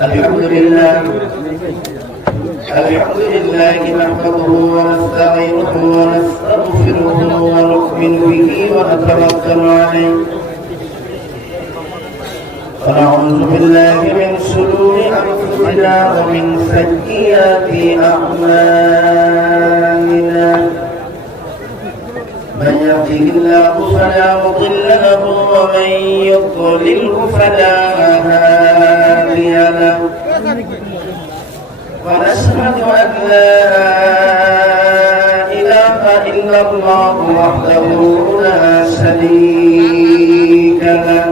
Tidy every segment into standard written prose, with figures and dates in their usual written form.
الحمد لله نحمده ونستعينه ونستغفره ونؤمن به ونتوكل عليه ونعوذ بالله من شرور أنفسنا ومن سيئات أعمالنا من يهده الله فلا مضل له ومن يضلله فلا هادي له ونشهد أن لا إله إلا الله وحده لا شريك له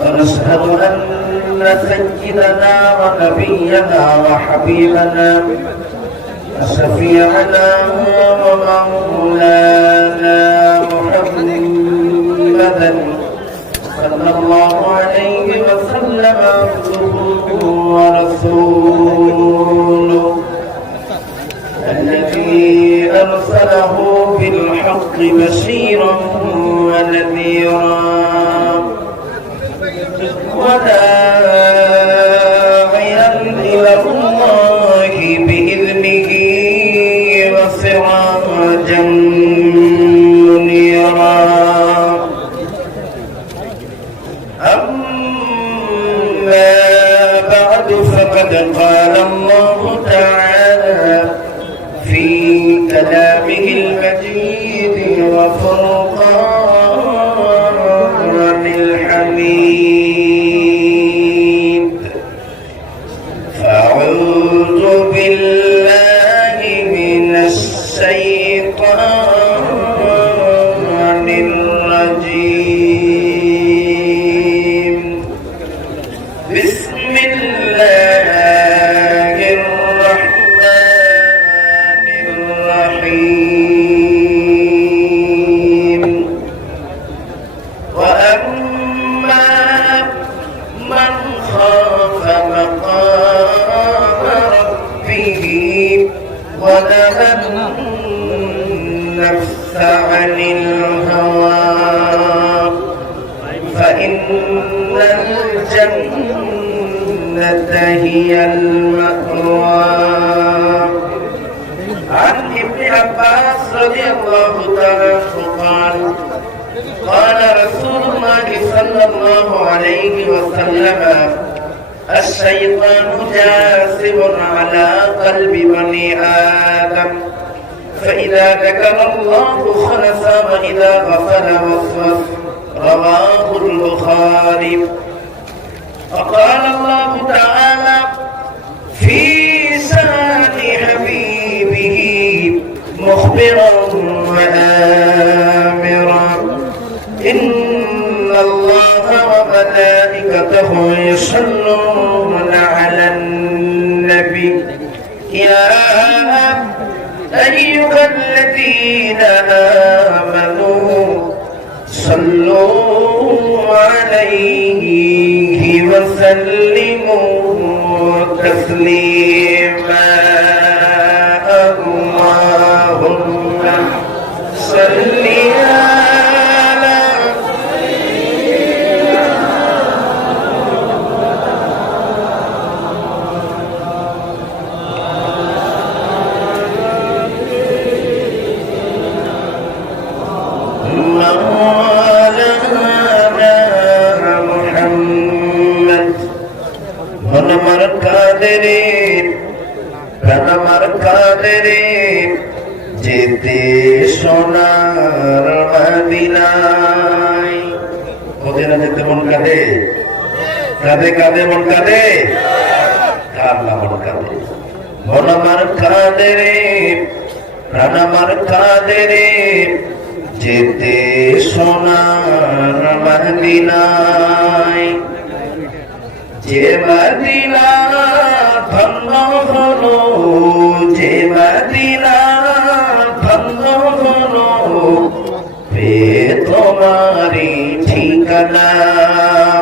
ونشهد أن سيدنا ونبينا وحبيبنا وشفيعنا ومولانا محمدا صلى الله عليه وسلم عبده ورسوله الذي أرسله بالحق بشيرا ونذيرا وداعيا إلى الله بإذنه وسراجا منيرا أما بعد فقد قال الله تعالى في كلامه المجيد وفرقان الحميد فأعوذ بالله من الشيطان الرجيم بسم الله الرحمن الرحيم وأما من خاف مقام ربه ونهى النفس عن الهوى فإن الجنة هي المأوى عن ابن عباس رضي الله تعالى عنه قال رسول الله صلى الله عليه وسلم الشيطان جاثم على قلب بني آدم فإذا ذكر الله خلص وإذا غفل وسوس رواه البخاري وقال الله تعالى في شان حبيبه مخبرا وآمرا إن الله وملائكته يصلون على النبي يا أيها الذين آمنوا صلوا عليه وسلموا تسليما اللهم صل على যেতে সোনার মদিনায় কোথায় যেতে মন কাঁদে কাঁদে কাঁদে মন কাঁদে কার না মন কাঁদে মন আমার কাঁদে রে প্রাণ আমার কাঁদে রে যেতে সোনার মদিনায় যে মদিনা ধন্য হলো যে মদিনা ধন্য হলো পে তোমারি ঠিকানা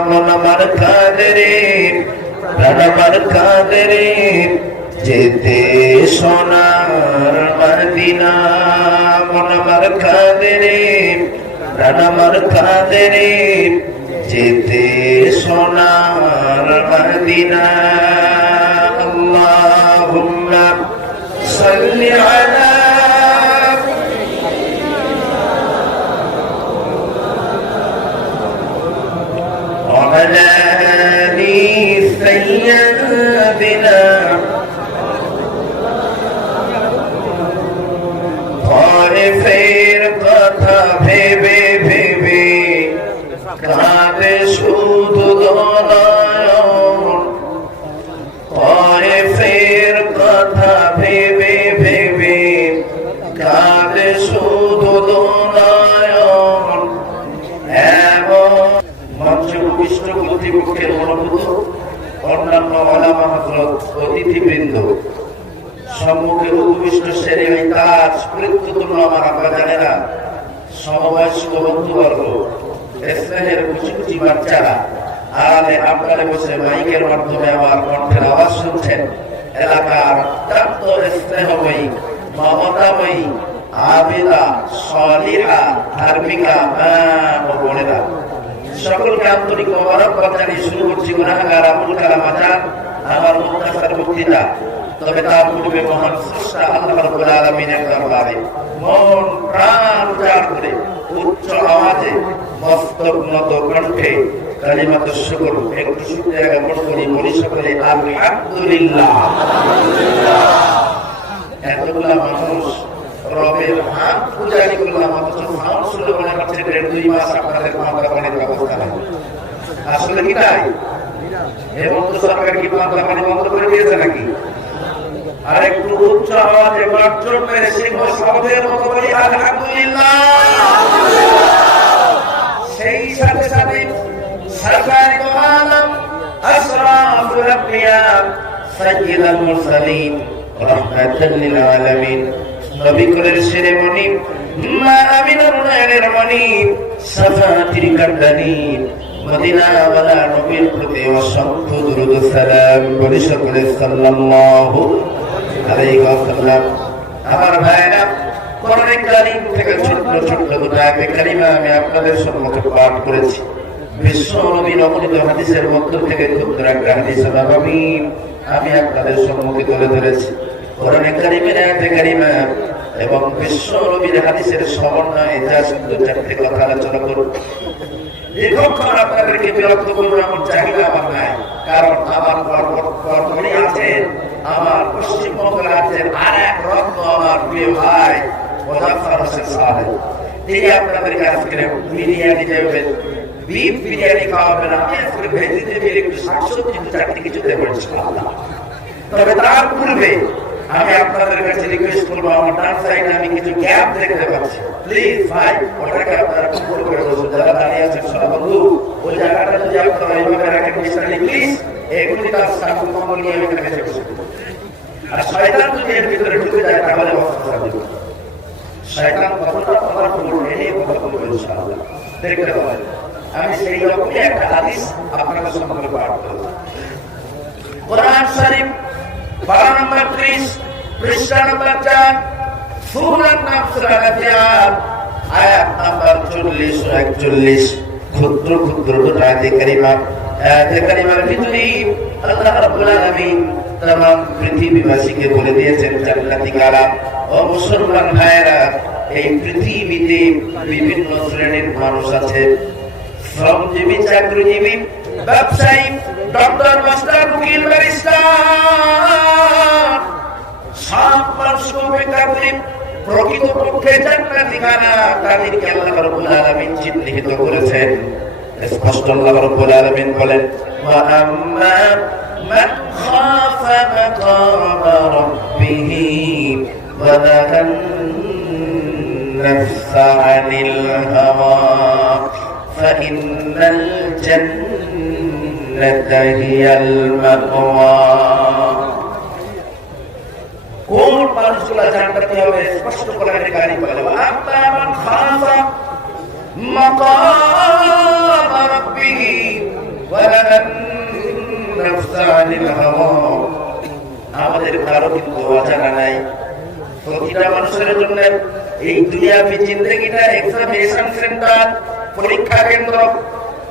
মন আমার কাঁদে রে প্রাণ আমার কাঁদে রে যেতে সোনার মদিনা মন আমার কাঁদে রে প্রাণ আমার কাঁদে রে যেতে সোনার سيدنا اللهم صل على وعلى آل سيدنا طائفের কথা ভেবে ভেবে কাঁদে শুধু দয়াল طائفের কথা ভেবে ভেবে কাঁদে শুধু দয়াল এমন মঞ্চে উপবিষ্ট কর্তৃপক্ষের অনুভূত অন্যান্য ওলামা হযরত অতিথিবৃন্দ সম্মুখে উপবিষ্ট শ্রেণী তাজ কৃত্যতুল্য আমার আব্বা জানেরা সমবয়স্ক বন্ধুবর্গ স্নেহের কুচি কুচি বাচ্চারা আড়ালে আপনারে বসে মাইকের মাধ্যমে আমার কণ্ঠের আওয়াজ শুনছেন এলাকার অত্যন্ত স্নেহময়ী মমতাময়ী আবিদা সলিহা ধার্মিকা মা ও বোনেরা সকলকে আন্তরিক মোবারকবাদ জানিয়ে শুরু করছি গুনাহগার আবুল কালাম আজাদ আমার মুখতাসার বক্তৃতা। তবে তার পূর্বে মহান স্রষ্টা আল্লাহ রাব্বুল আলামিনের দরবারে মন প্রাণ উজাড় করে উচ্চ আওয়াজে মস্তক নত কণ্ঠে কালিমাত শুকর একটু শুকরিয়া জ্ঞাপন করি বলি সকলে আলহামদুলিল্লাহ। এতগুলা মানুষ রবের হাত পূজারি করলাম অথচ সাউন্ড শুনে মনে হচ্ছে 1.5-2 মাস আপনাদের মামলা পানির ব্যবস্থা নেই। আসলে কি তাই? হেমন্ত সরকার কি মামলা পানি বন্ধ করে দিয়েছে নাকি? আর একটু উচ্চ আওয়াজে গর্জন মেরে সিংহ শব্দের মতো বলি আলহামদুলিল্লাহ। সেই সাথে সাথে সরকারি আলম আশরাফুল আম্বিয়া সাইয়্যিদুল মুরসালিন রাহমাতাল লিল আলামিন নবী কুলের শিরোমণি মা আমিনার নয়নের মণি সাফাতির কান্দানি মদিনা ওয়ালা নবীর প্রতি অসংখ্য দুরূদ ও সালাম বলি সকলে সাল্লাল্লাহু আলাইহি ওয়াসাল্লাম। আমার ভাইরা কোরআন কারীম থেকে ছোট্ট ছোট্ট দুটো আয়াতে কারিমা আমি আপনাদের সম্মুখে পাঠ করেছি। বিশ্ব নবীর অমৃত হাদিসের মধ্য থেকে ক্ষুদ্র একটা হাদিস আমি আপনাদের সম্মুখে তুলে ধরেছি। কোরআন কারীমের আয়াতে কারিমা এবং বিশ্ব নবীর হাদিসের সমন্বয়ে জাস্ট 2-4টি কথা আলোচনা করব। দীর্ঘক্ষণ আপনাদেরকে বিরক্ত করবো এমন চাহিদা আমার নাই, কারণ আমার কর্মী আছেন, আমার পশ্চিমবঙ্গ রাজ্যের আর এক রত্ন আমার প্রিয় ভাই মোজাফফর হোসেন সাহেব, তিনি আপনাদেরকে আজকে বিরিয়ানি দেবেন, বিফ বিরিয়ানি খাওয়াবেন। আমি আজকে ভেজিটেরিয়ান একটু শাকসবজি 2-4টি কিছু দেবেন ইনশাআল্লাহ। তবে তার পূর্বে আমি আপনাদের কাছে রিকোয়েস্ট করবো, আমার ডান সাইডে আমি কিছু গ্যাপ দেখতে পাচ্ছি, প্লিজ ভাই ওটাকে আপনারা কন্ট্রোল করে বসুন। যারা দাঁড়িয়ে আছেন সব বন্ধু ওই জায়গাটা যদি আপনারা এইভাবে রাখেন প্লিজ, এগুলি তার সামনে কম্বল নিয়ে আমি কাছে বসে দেবো। আর শয়তান যদি এর ভিতরে ঢুকে যায় তাহলে অবস্থা দেবে। শয়তান কতটা পাওয়ারফুল এই কথা বলবো ইনশাআল্লাহ দেখতে পাবেন। আমি সেই রকমই একটা হাদিস আপনাদের সম্পর্কে পাঠ করব। কোরআন শরীফ 12 নম্বর 30 পৃষ্ঠা নম্বর 4 সূরার নাম সূরা আল-আদিয়াত আয়াত নাম্বার 40 ও 41 ক্ষুদ্র ক্ষুদ্র আয়াতে কারিমার ভিতরে আল্লাহ রাব্বুল আলামিন तमाम পৃথিবীবাসীকে বলে দিয়েছেন জান্নাতি কারা ও মুসলমান ভাইরা, এই পৃথিবীতে বিভিন্ন শ্রেণীর মানুষ আছে, শ্রমজীবী, চাকরিজীবী, ব্যবসায়ী, ডক্টর, মাস্টার, উকিল, ব্যারিস্টার, সব মানুষকে উপেক্ষা করে প্রকৃতপক্ষে জান্নাতি কারা তাদেরকে আল্লাহ রাব্বুল আলামিন চিহ্নিত করেছেন। স্পষ্ট আল্লাহ রাব্বুল আলামিন বলেন, ওয়া আম্মা মান খাফা মাকামা রাব্বিহি ওয়া নাহান নাফসা আনিল হাওয়া ফাইন্নাল জান্নাতা হিয়াল মাওয়া। কোন মানুষগুলা জান্নাতি হবে স্পষ্ট করে গাড়ি বলে, আম্মা মান খাফা মাকামা রাব্বিহি ওয়া নাহান নাফসা আনিল হাওয়া। আমাদের কারো কিন্তু অজানা নাই, প্রতিটা মানুষের জন্য এই দুনিয়াবি জিন্দেগিটা এক্সামিনেশন সেন্টার, পরীক্ষা কেন্দ্র।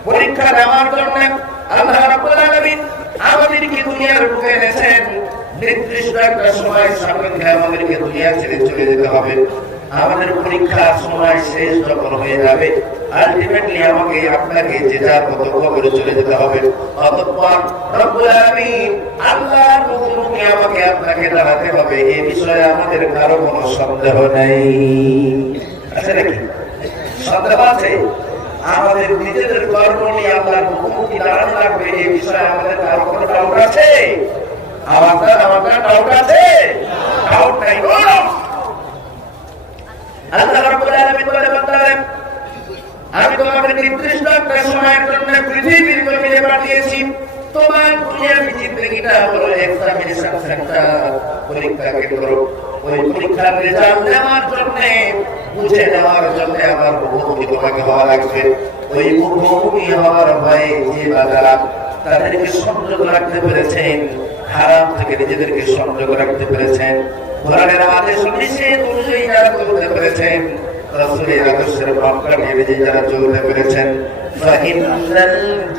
পরীক্ষা দেওয়ার জন্য আল্লাহ রাব্বুল আলামিন আমাদের দুনিয়ার বুকে এনেছেন, নির্দিষ্ট একটা সময় সাপেক্ষে আমাদেরকে দুনিয়া ছেড়ে চলে যেতে হবে। আমাদের পরীক্ষার সময় শেষ যখন হয়ে যাবে, আলটিমেটলি আমাকে আপনাকে যে যার মতো কবরে চলে যেতে হবে। অতঃপর রব্বুল আলামিন আল্লাহর মুখোমুখি আমাকে আপনাকে দাঁড়াতে হবে, এই বিষয়ে আমাদের কারো কোনো সন্দেহ নেই। আছে নাকি সন্দেহ? আছে? আমাদের নিজেদের কর্ম নিয়ে আল্লাহর মুখোমুখি দাঁড়ানো লাগবে, এই বিষয়ে আমাদের কারো কোনো ডাউট আছে? আমাদের ডাউট আছে? ডাউট নাই। আল্লাহ রাব্বুল আলামিন বলেন, আমি তোমাকে নির্দিষ্ট একটা সময়ের জন্য পৃথিবীর জমিনে পাঠিয়েছি। তোমার দুনিয়ার জিন্দেগিটা হলো এক্সামিনেশন সেন্টার, পরীক্ষা কেন্দ্র। ওই পরীক্ষার রেজাল্ট নেওয়ার জন্য, বুঝে নেওয়ার জন্য আমার মুখোমুখি তোমাকে হওয়া লাগবে। ওই মুখোমুখি হওয়ার ভয়ে যে বাজারা তাদেরকে সংযোগ রাখতে পেরেছেন, হারাম থেকে নিজেদেরকে সংযোগ রাখতে পেরেছেন, কোরআনের আদেশ নিষেধ অনুযায়ী যারা চলতে পেরেছেন, রাসূলের আদর্শের পথে নিজে যারা চলতে পেরেছেন, ফাইনাল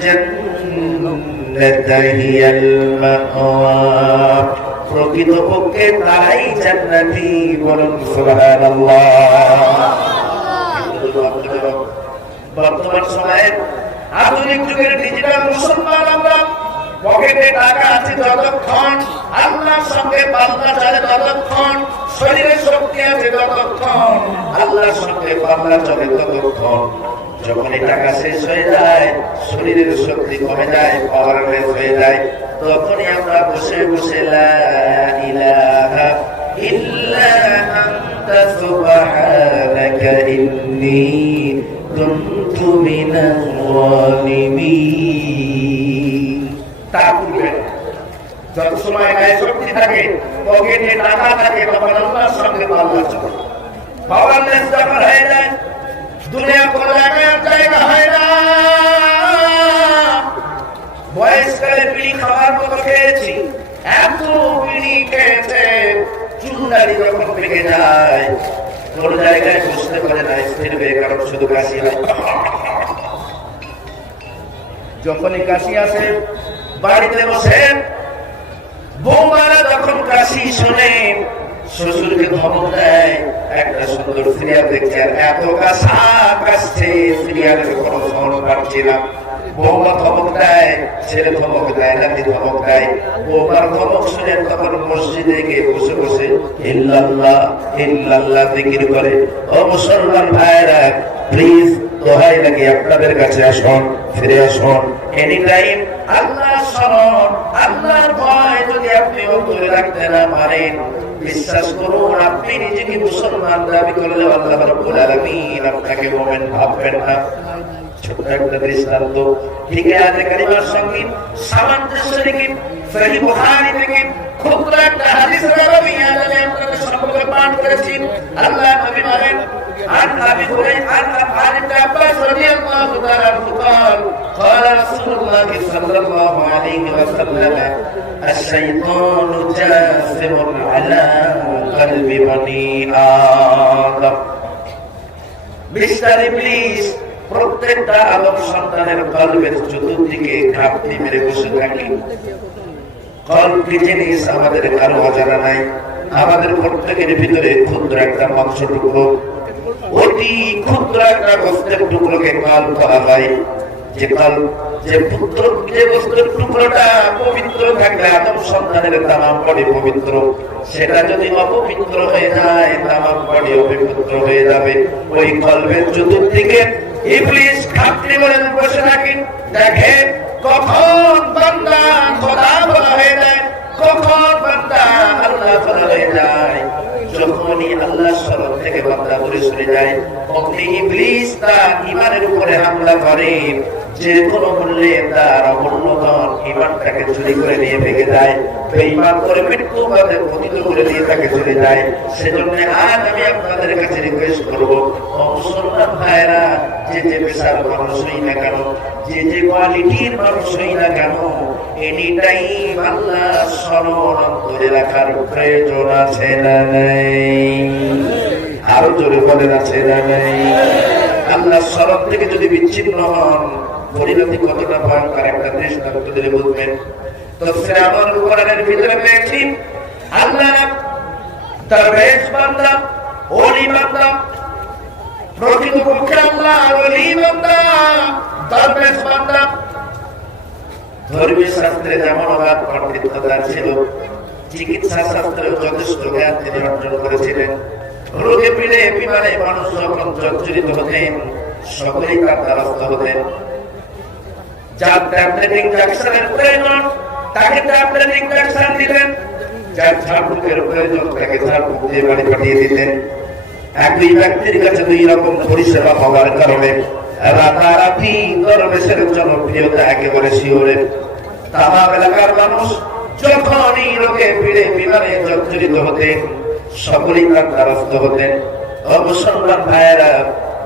জান্নাতা হিয়াল মাওয়া, প্রকৃতপক্ষে তারাই জান্নাতি। বলুন সুবহানাল্লাহ। বর্তমান সময়ে আধুনিক যুগের ডিজিটাল মুসলমান আমরা, পকেটে টাকা আছে যতক্ষণ, আল্লাহর সঙ্গে পাল্লা চলে ততক্ষণ, শরীরে শক্তি আছে যতক্ষণ, আল্লাহর সঙ্গে পাল্লা চলে ততক্ষণ। যখনই টাকা শেষ হয়ে যায়, শরীরের শক্তি কমে যায়, পাওয়ার লেস হয়ে যায়, তখনই আমরা বসে বসে লা ইলাহা ইল্লা আনতা সুবহানাকা ইন্নী কুনতু মিনাল যালিমিন। তা করবেন যত সময় গায়ে শক্তি থাকে, পকেটে টাকা থাকে, তখন আল্লাহর সঙ্গে পাল্লা চলে। পাওয়ারলেস যখন হয়ে যায়, দুনিয়া কোনো জায়গা হয় না। বয়সকালে বিড়ি খাওয়ার মতো খেয়েছি, এত বিড়ি খেয়েছে, চুলদারি যখন পেকে যায়, কোন জায়গায় বুঝতে পারে না স্থির হয়ে, কারণ শুধু কাশি হয়। যখনই কাশি আসে, বাড়িতে বসে বৌমারা যখন কাশি শোনেন, শ্বশুরকে ধমক দেয়, একটা সুন্দর সিরিয়াল দেখছে, এত কাশা কাশছে, সিরিয়ালের কোনো ফোন পাচ্ছি না। বৌমা ধমক দেয়, ছেলে ধমক দেয়, নাতি ধমক দেয়। বৌমার ধমক শুনে তখন মসজিদে গিয়ে বসে বসে ইল্লাল্লাহ ইল্লাল্লাহ জিকির করে। ও মুসলমান ভাইরা, প্লিজ দোহাই লাগে আপনাদের কাছে আসুন, ফিরে আসুন। এনি টাইম আল্লাহর স্মরণ, আল্লাহর ভয় যদি আপনি অন্তরে রাখতে না পারেন, বিশ্বাস করুন, আপনি নিজেকে মুসলমান দাবি করলেও আল্লাহ রাব্বুল আলামিন আপনাকে মুমিন ভাববেন না। ছোট্ট একটা দৃষ্টান্ত, ঠিক আছে, কালিমার সঙ্গে সামঞ্জস্য রেখে সহিহ বুখারী থেকে ক্ষুদ্র একটা হাদিস নববী আমি আপনাদের সম্পর্কে পাঠ করেছি। আল্লাহ নবী বলেন, عن ابي هريره عن ابن عباس رضي الله تعالى عنه قال قال رسول الله صلى الله عليه وسلم الشيطان جاثم على قلب بني آدم। মিস্টার ইবলিস প্রত্যেকটা আদম সন্তানের কলবের চতুর্দিকে ঘাপটি মেরে বসে থাকে। কলব কি জিনিস আমাদের কারো অজানা নাই। আমাদের প্রত্যেকের ভিতরে ক্ষুদ্র একটা মাংস টুকরো, অতি ক্ষুদ্র একটা বস্তুর টুকরোকে কলব বলা হয়। যে বস্তুর টুকরোটা পবিত্র থাকলে আদম সন্তানের তামাম বডি পবিত্র, সেটা যদি অপবিত্র হয়ে যায়, তামাম বডি অপবিত্র হয়ে যাবে। ওই কলবের চতুর্দিকে ইবলিস ঘাপটি মেরে বসে থাকে, দেখে কখন বান্দা খোদা বলা হয়ে যায়, কখন বান্দা আল্লাহ বলা হয়ে যায়। যখনই আল্লাহর শরণ থেকে বান্দা দূরে সরে যায়, অমনি ইবলিস তার ঈমানের উপরে হামলা করে। যে কোনো মূল্যে তার অমূল্যধন ঈমানটাকে চুরি করে নিয়ে ভেঙে যায়, বেঈমান করে মৃত্যু পথে পতিত করে দিয়ে তাকে চলে যায়। সেজন্য আজ আমি আপনাদের কাছে রিকোয়েস্ট করব, ও মুসলমান ভাইরা, যে পেশার মানুষই না কেন, যে কোয়ালিটির মানুষই না কেন, এনি টাইম আল্লাহর স্মরণ অন্তরে রাখার প্রয়োজন আছে না নাই? আরো জোরে বলেন, আছে না নাই? আল্লাহর স্মরণ থেকে যদি বিচ্ছিন্ন হন, পরিণতি কতটা ভয়ঙ্কর একটা দৃষ্টান্ত দিলে বুঝবেন। তাফসীরে আমল কোরআনের ভিতরে পেয়েছি আল্লাহ দরবেশ বান্দা ওলি বান্দা প্রকৃতপক্ষে আল্লাহ ওলি বান্দা দরবেশ বান্দা ধর্মীয় শাস্ত্রে যেমন অগাধ পণ্ডিততা ছিল, চিকিৎসা শাস্ত্রে যথেষ্ট জ্ঞান তিনি অর্জন করেছিলেন। রোগে পীড়ে বিমারে মানুষ যখন জর্জরিত হতেন সকলেই তার দ্বারস্থ হতেন। যার ট্যাবলেট ইনজেকশনের প্রয়োজন তাকে ট্যাবলেট ইনজেকশন দিলেন, যার ঝাড়ফুঁকের প্রয়োজন তাকে ঝাড়ফুঁক দিয়ে বাড়ি পাঠিয়ে দিতেন। একই ব্যক্তির কাছে দুই রকম পরিষেবা হওয়ার কারণে রাতারাতি দরবেশের জনপ্রিয়তা একেবারে শিওরে। তামাম এলাকার মানুষ যখনই রোগে পীড়ে বিমারে জর্জরিত হতেন সকলেই তার দ্বারস্থ হতেন। অবসম্মান ভাইয়েরা,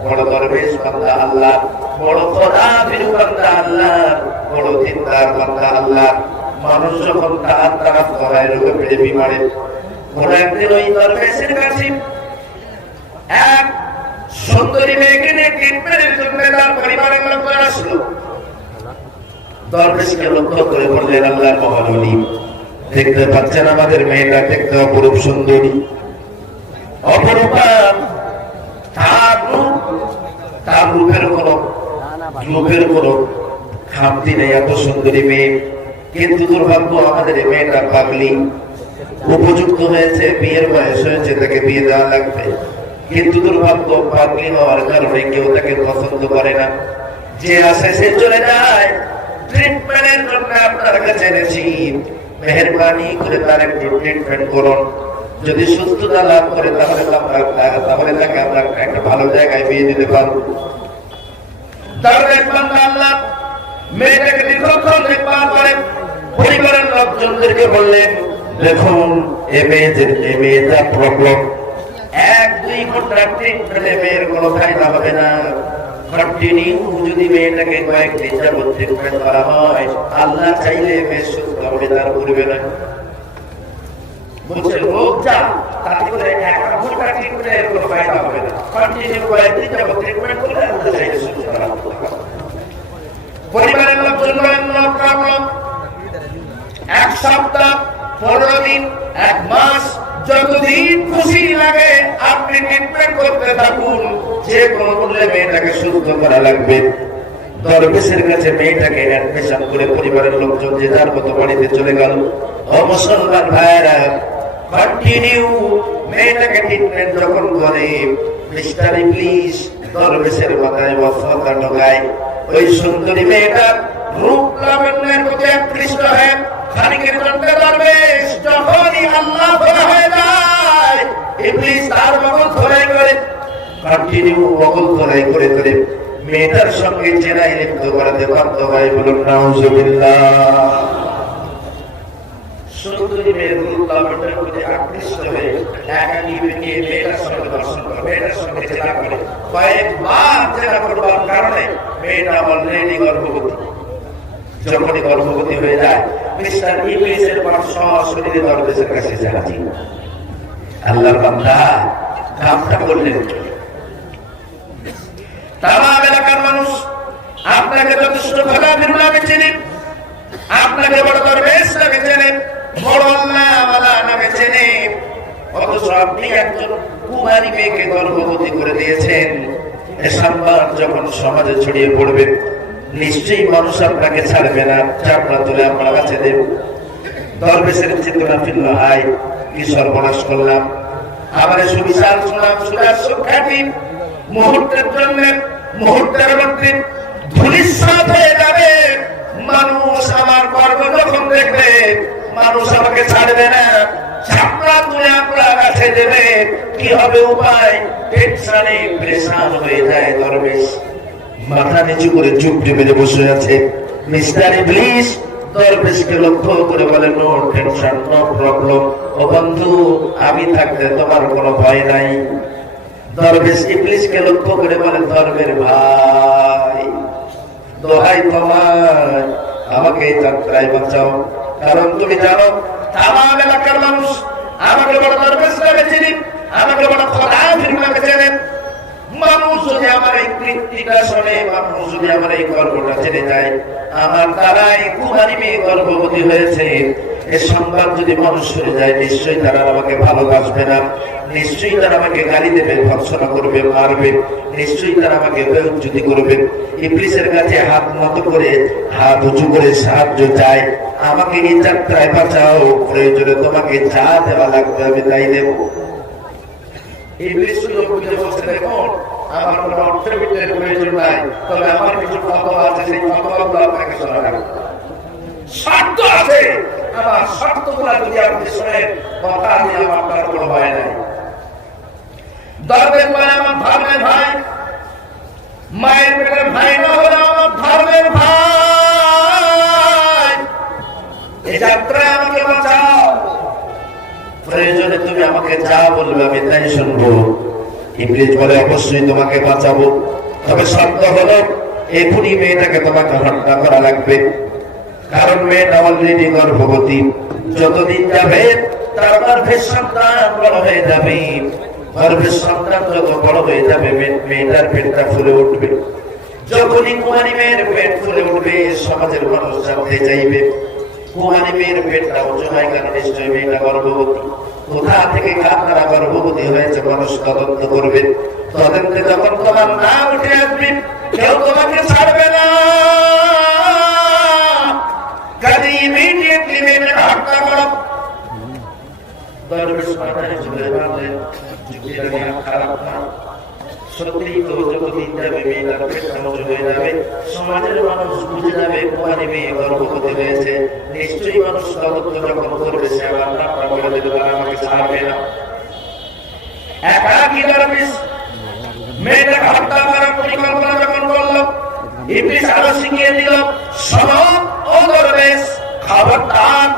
বড় দরবেশ বান্দা আল্লাহ, বড় খোদাবীর বান্দা আল্লাহ, বড় দিনদার বান্দা আল্লাহ। মানুষ যখন তার দ্বারস্থ হয় রোগে পীড়ে বিমারে, কোন একদিন ওই দরবেশের কাছে এক সুন্দরী মেয়েকে নিয়ে ট্রিটমেন্টের জন্য তার পরিবারের লোকজন আসলো। দরবেশকে লক্ষ্য করে বললেন, আল্লাহর মহানবী, দেখতে পাচ্ছেন আমাদের মেয়েটা দেখতে অপরূপ সুন্দরী, অপরূপা, তার রূপের কোনো খামতি নেই, এত সুন্দরী মেয়ে। কিন্তু দুর্ভাগ্য আমাদের মেয়েটা পাগলি, উপযুক্ত হয়েছে, বিয়ের বয়স হয়েছে, তাকে বিয়ে দেওয়া লাগবে। কিন্তু দুর্ভাগ্য পাগলি হওয়ার কারণে কেউ তাকে পছন্দ করে না, যে আসে সে চলে যায়। ট্রিটমেন্টের জন্য আপনার কাছে এনেছি, মেহেরবানি করে তার একটু ট্রিটমেন্ট করুন। যদি সুস্থতা লাভ করে তাহলে তাকে আমরা একটা ভালো জায়গায় বিয়ে দিতে পারবো। দরবেশ বান্দা আল্লাহ মেয়েটাকে দীর্ঘক্ষণ দেখভাল করে পরিবারের লোকজনদেরকে বললেন, দেখুন এ মেয়েটা প্রবলেম, 1-2 ঘন্টা ট্রিটমেন্টে মেয়ের কোনো ফায়দা হবে না। কন্টিনিউ যদি মেয়েটাকে কয়েকদিন যাবত ট্রিটমেন্ট করা হয়, আল্লাহ চাইলে মেয়ে সুস্থ হবে, তার পূর্বে না। বলছে রোগ যা, তাতে করে 1 ঘন্টা ট্রিটমেন্টের কোনো ফায়দা হবে না। কন্টিনিউ কয়েকদিন যাবত ট্রিটমেন্ট করলে আল্লাহ চাইলে সুস্থ করা হবে। পরিবারের লোকজন বলেন, নো প্রবলেম, 1 সপ্তাহ, 15 দিন, 1 মাস, যতদিন খুশি লাগে আপনি ট্রিটমেন্ট করতে থাকুন, যে কোনো মূল্যে মেয়েটাকে সুস্থ করা লাগবে। দরবেশের কাছে মেয়েটাকে অ্যাডমিশন করে পরিবারের লোকজন যে যার মতো বাড়িতে চলে গেল। মুসলমান ভাইয়েরা, কন্টিনিউ মেয়েটাকে ট্রিটমেন্ট যখন করে, মিস্টার ইংলিশ দরবেশের মাথায় বস্তা ঢোকায়। ওই সুন্দরী মেয়েটা রূপ লাবণ্যের প্রতি আকৃষ্ট হয়। খানিকের জন্য দরবেশ যখনই আল্লাহ বলা হয়ে যায়, ইবলিস তার বগল ধরাই করে, কন্টিনিউ বগল ধরাই করে করে মেয়েটার সঙ্গে জেনায় লিপ্ত করাতে বাধ্য হয়। বলুন নাউজুবিল্লাহ। সুন্দরী মেয়ের রূপ লাবণ্যের প্রতি আকৃষ্ট হয়ে একাকী বেরিয়ে মেয়েটার সঙ্গে দর্শন করে, মেয়েটার সঙ্গে জেনা করে। কয়েকবার জেনা করবার কারণে মেয়েটা অলরেডি গর্ভবতী। যখনই গর্ভবতী হয়ে যায়, মিস্টার ইবলিসের সরাসরি দরবেশের কাছে যায়। আল্লাহর বান্দা কামটা করলেন। তামাম এলাকার মানুষ আপনাকে যথেষ্ট খোদাবীর নামে চেনেন, আপনাকে বড় দরবেশ নামে চেনেন, বড় আল্লাহওয়ালা নামে চেনেন, অথচ আপনি একজন কুমারী মেয়েকে গর্ভবতী করে দিয়েছেন। এ সংবাদ যখন সমাজে ছড়িয়ে পড়বে, নিশ্চয়ই মানুষ আপনাকে ছাড়বে না, চাপড়া তুলে আপনার কাছে দেব। দরবেশের চেতনা ফিরল, হায় কি সর্বনাশ করলাম, আমার সুবিশাল সুনাম সুরাজ সুখ্যাতি মুহূর্তের জন্য, মুহূর্তের মধ্যে ধূলিসাৎ হয়ে যাবে। মানুষ আমার গর্ব যখন দেখবে, মানুষ আমাকে ছাড়বে না, চাপড়া তুলে আপনার কাছে দেবে। কি হবে উপায়? টেনশনে পেরেশান হয়ে যায় দরবেশ, মাথা নিচু করে চুপটি মেরে বসে আছে। মিস্টার ইবলিস দরবেশকে লক্ষ্য করে বলে, নো টেনশন, নো প্রবলেম, ও বন্ধু আমি থাকতে তোমার কোনো ভয় নাই। দরবেশ ইবলিসকে লক্ষ্য করে বলে, ধর্মের ভাই দোহাই তোমার, আমাকে এই যাত্রায় বাঁচাও, কারণ তুমি জানো তামাম এলাকার মানুষ আমাকে বড় দরবেশ নামে চিনি, আমাকে বড় খোদাবীর নামে চেনেন। মানুষ যদি আমার এই কৃতিটা শোনে, মানুষ যদি আমার এই গর্বটা ছেড়ে যায়, আমার দ্বারাই কুমারী মেয়ে গর্ভবতী হয়েছে, এ সংবাদ যদি মানুষ শুনে যায়, নিশ্চয়ই তারা আমাকে ভালোবাসবে না, নিশ্চয়ই তারা আমাকে গালি দেবে, ভর্ৎসনা করবে, মারবে, নিশ্চয়ই তারা আমাকে বেইজ্জতি করবে। ইবলিসের কাছে হাত নত করে, হাত উঁচু করে সাহায্য চায়, আমাকে এই যাত্রায় বাঁচাও, প্রয়োজনে তোমাকে যা দেওয়া লাগবে আমি তাই দেব। ইবলিস শুধু বুঝে বলছে, দেখুন আমার কোনো অর্থের প্রয়োজন নাই, তবে আমার কিছু ফতোয়া আছে, সেই ফতোয়াগুলো আপনাকে শোনাবেন। শর্ত আছে, আমার শর্তগুলো যদি আপনি শোনেন, কথা দিয়ে আমার তার কোনো ভয় নাই। ধর্মের ভাই আমার ধর্মের ভাই, মায়ের পেটের ভাই না হলে আমার ধর্মের ভাই, এই যাত্রায় আমাকে বাঁচাও, প্রয়োজনে তুমি আমাকে যা বলবে আমি তাই শুনবো। ইবলিস বলে, অবশ্যই তোমাকে বাঁচাবো, তবে শর্ত হলো এখনই মেয়েটাকে তোমাকে হত্যা করা লাগবে, কারণ মেয়েটা অলরেডি গর্ভবতী। যতদিন যাবে তার গর্ভের সন্তান বড় হয়ে যাবে, গর্ভের সন্তান যত বড় হয়ে যাবে মেয়েটার পেটটা ফুলে উঠবে। যখনই কুমারী মেয়ের পেট ফুলে উঠবে, সমাজের মানুষ জানতে চাইবে কুমারী মেয়ের পেটটা উঁচু হয় কেন, নিশ্চয়ই মেয়েটা গর্ভবতী। কোথা থেকে আপনারা গর্ভবতী হয়েছে মানুষ তদন্ত করবে। তদন্তে যখন তোমার নাম উঠে আসবে, কেউ তোমাকে ছাড়বে না, কাজে ইমিডিয়েটলি মেয়েটাকে হত্যা করো। দরবেশ মাথায় চলে বললেন, যুক্তিটা নিয়ে খারাপ না, সত্যি তো যতদিন যাবে মেয়েটার পেটটা উঁচু হয়ে যাবে, সমাজের মানুষ বুঝে যাবে কুমারী মেয়ে গর্ভবতী হয়েছে, নিশ্চয়ই মানুষ তদন্ত যখন করবে সে আমার নামটা বলে দেবে, আমাকে ছাড়বে না। একাকী দরবেশ মেয়েটাকে হত্যা করার পরিকল্পনা যখন করলো, ইবলিস আরো শিখিয়ে দিল, শোনো ও দরবেশ, খবরদার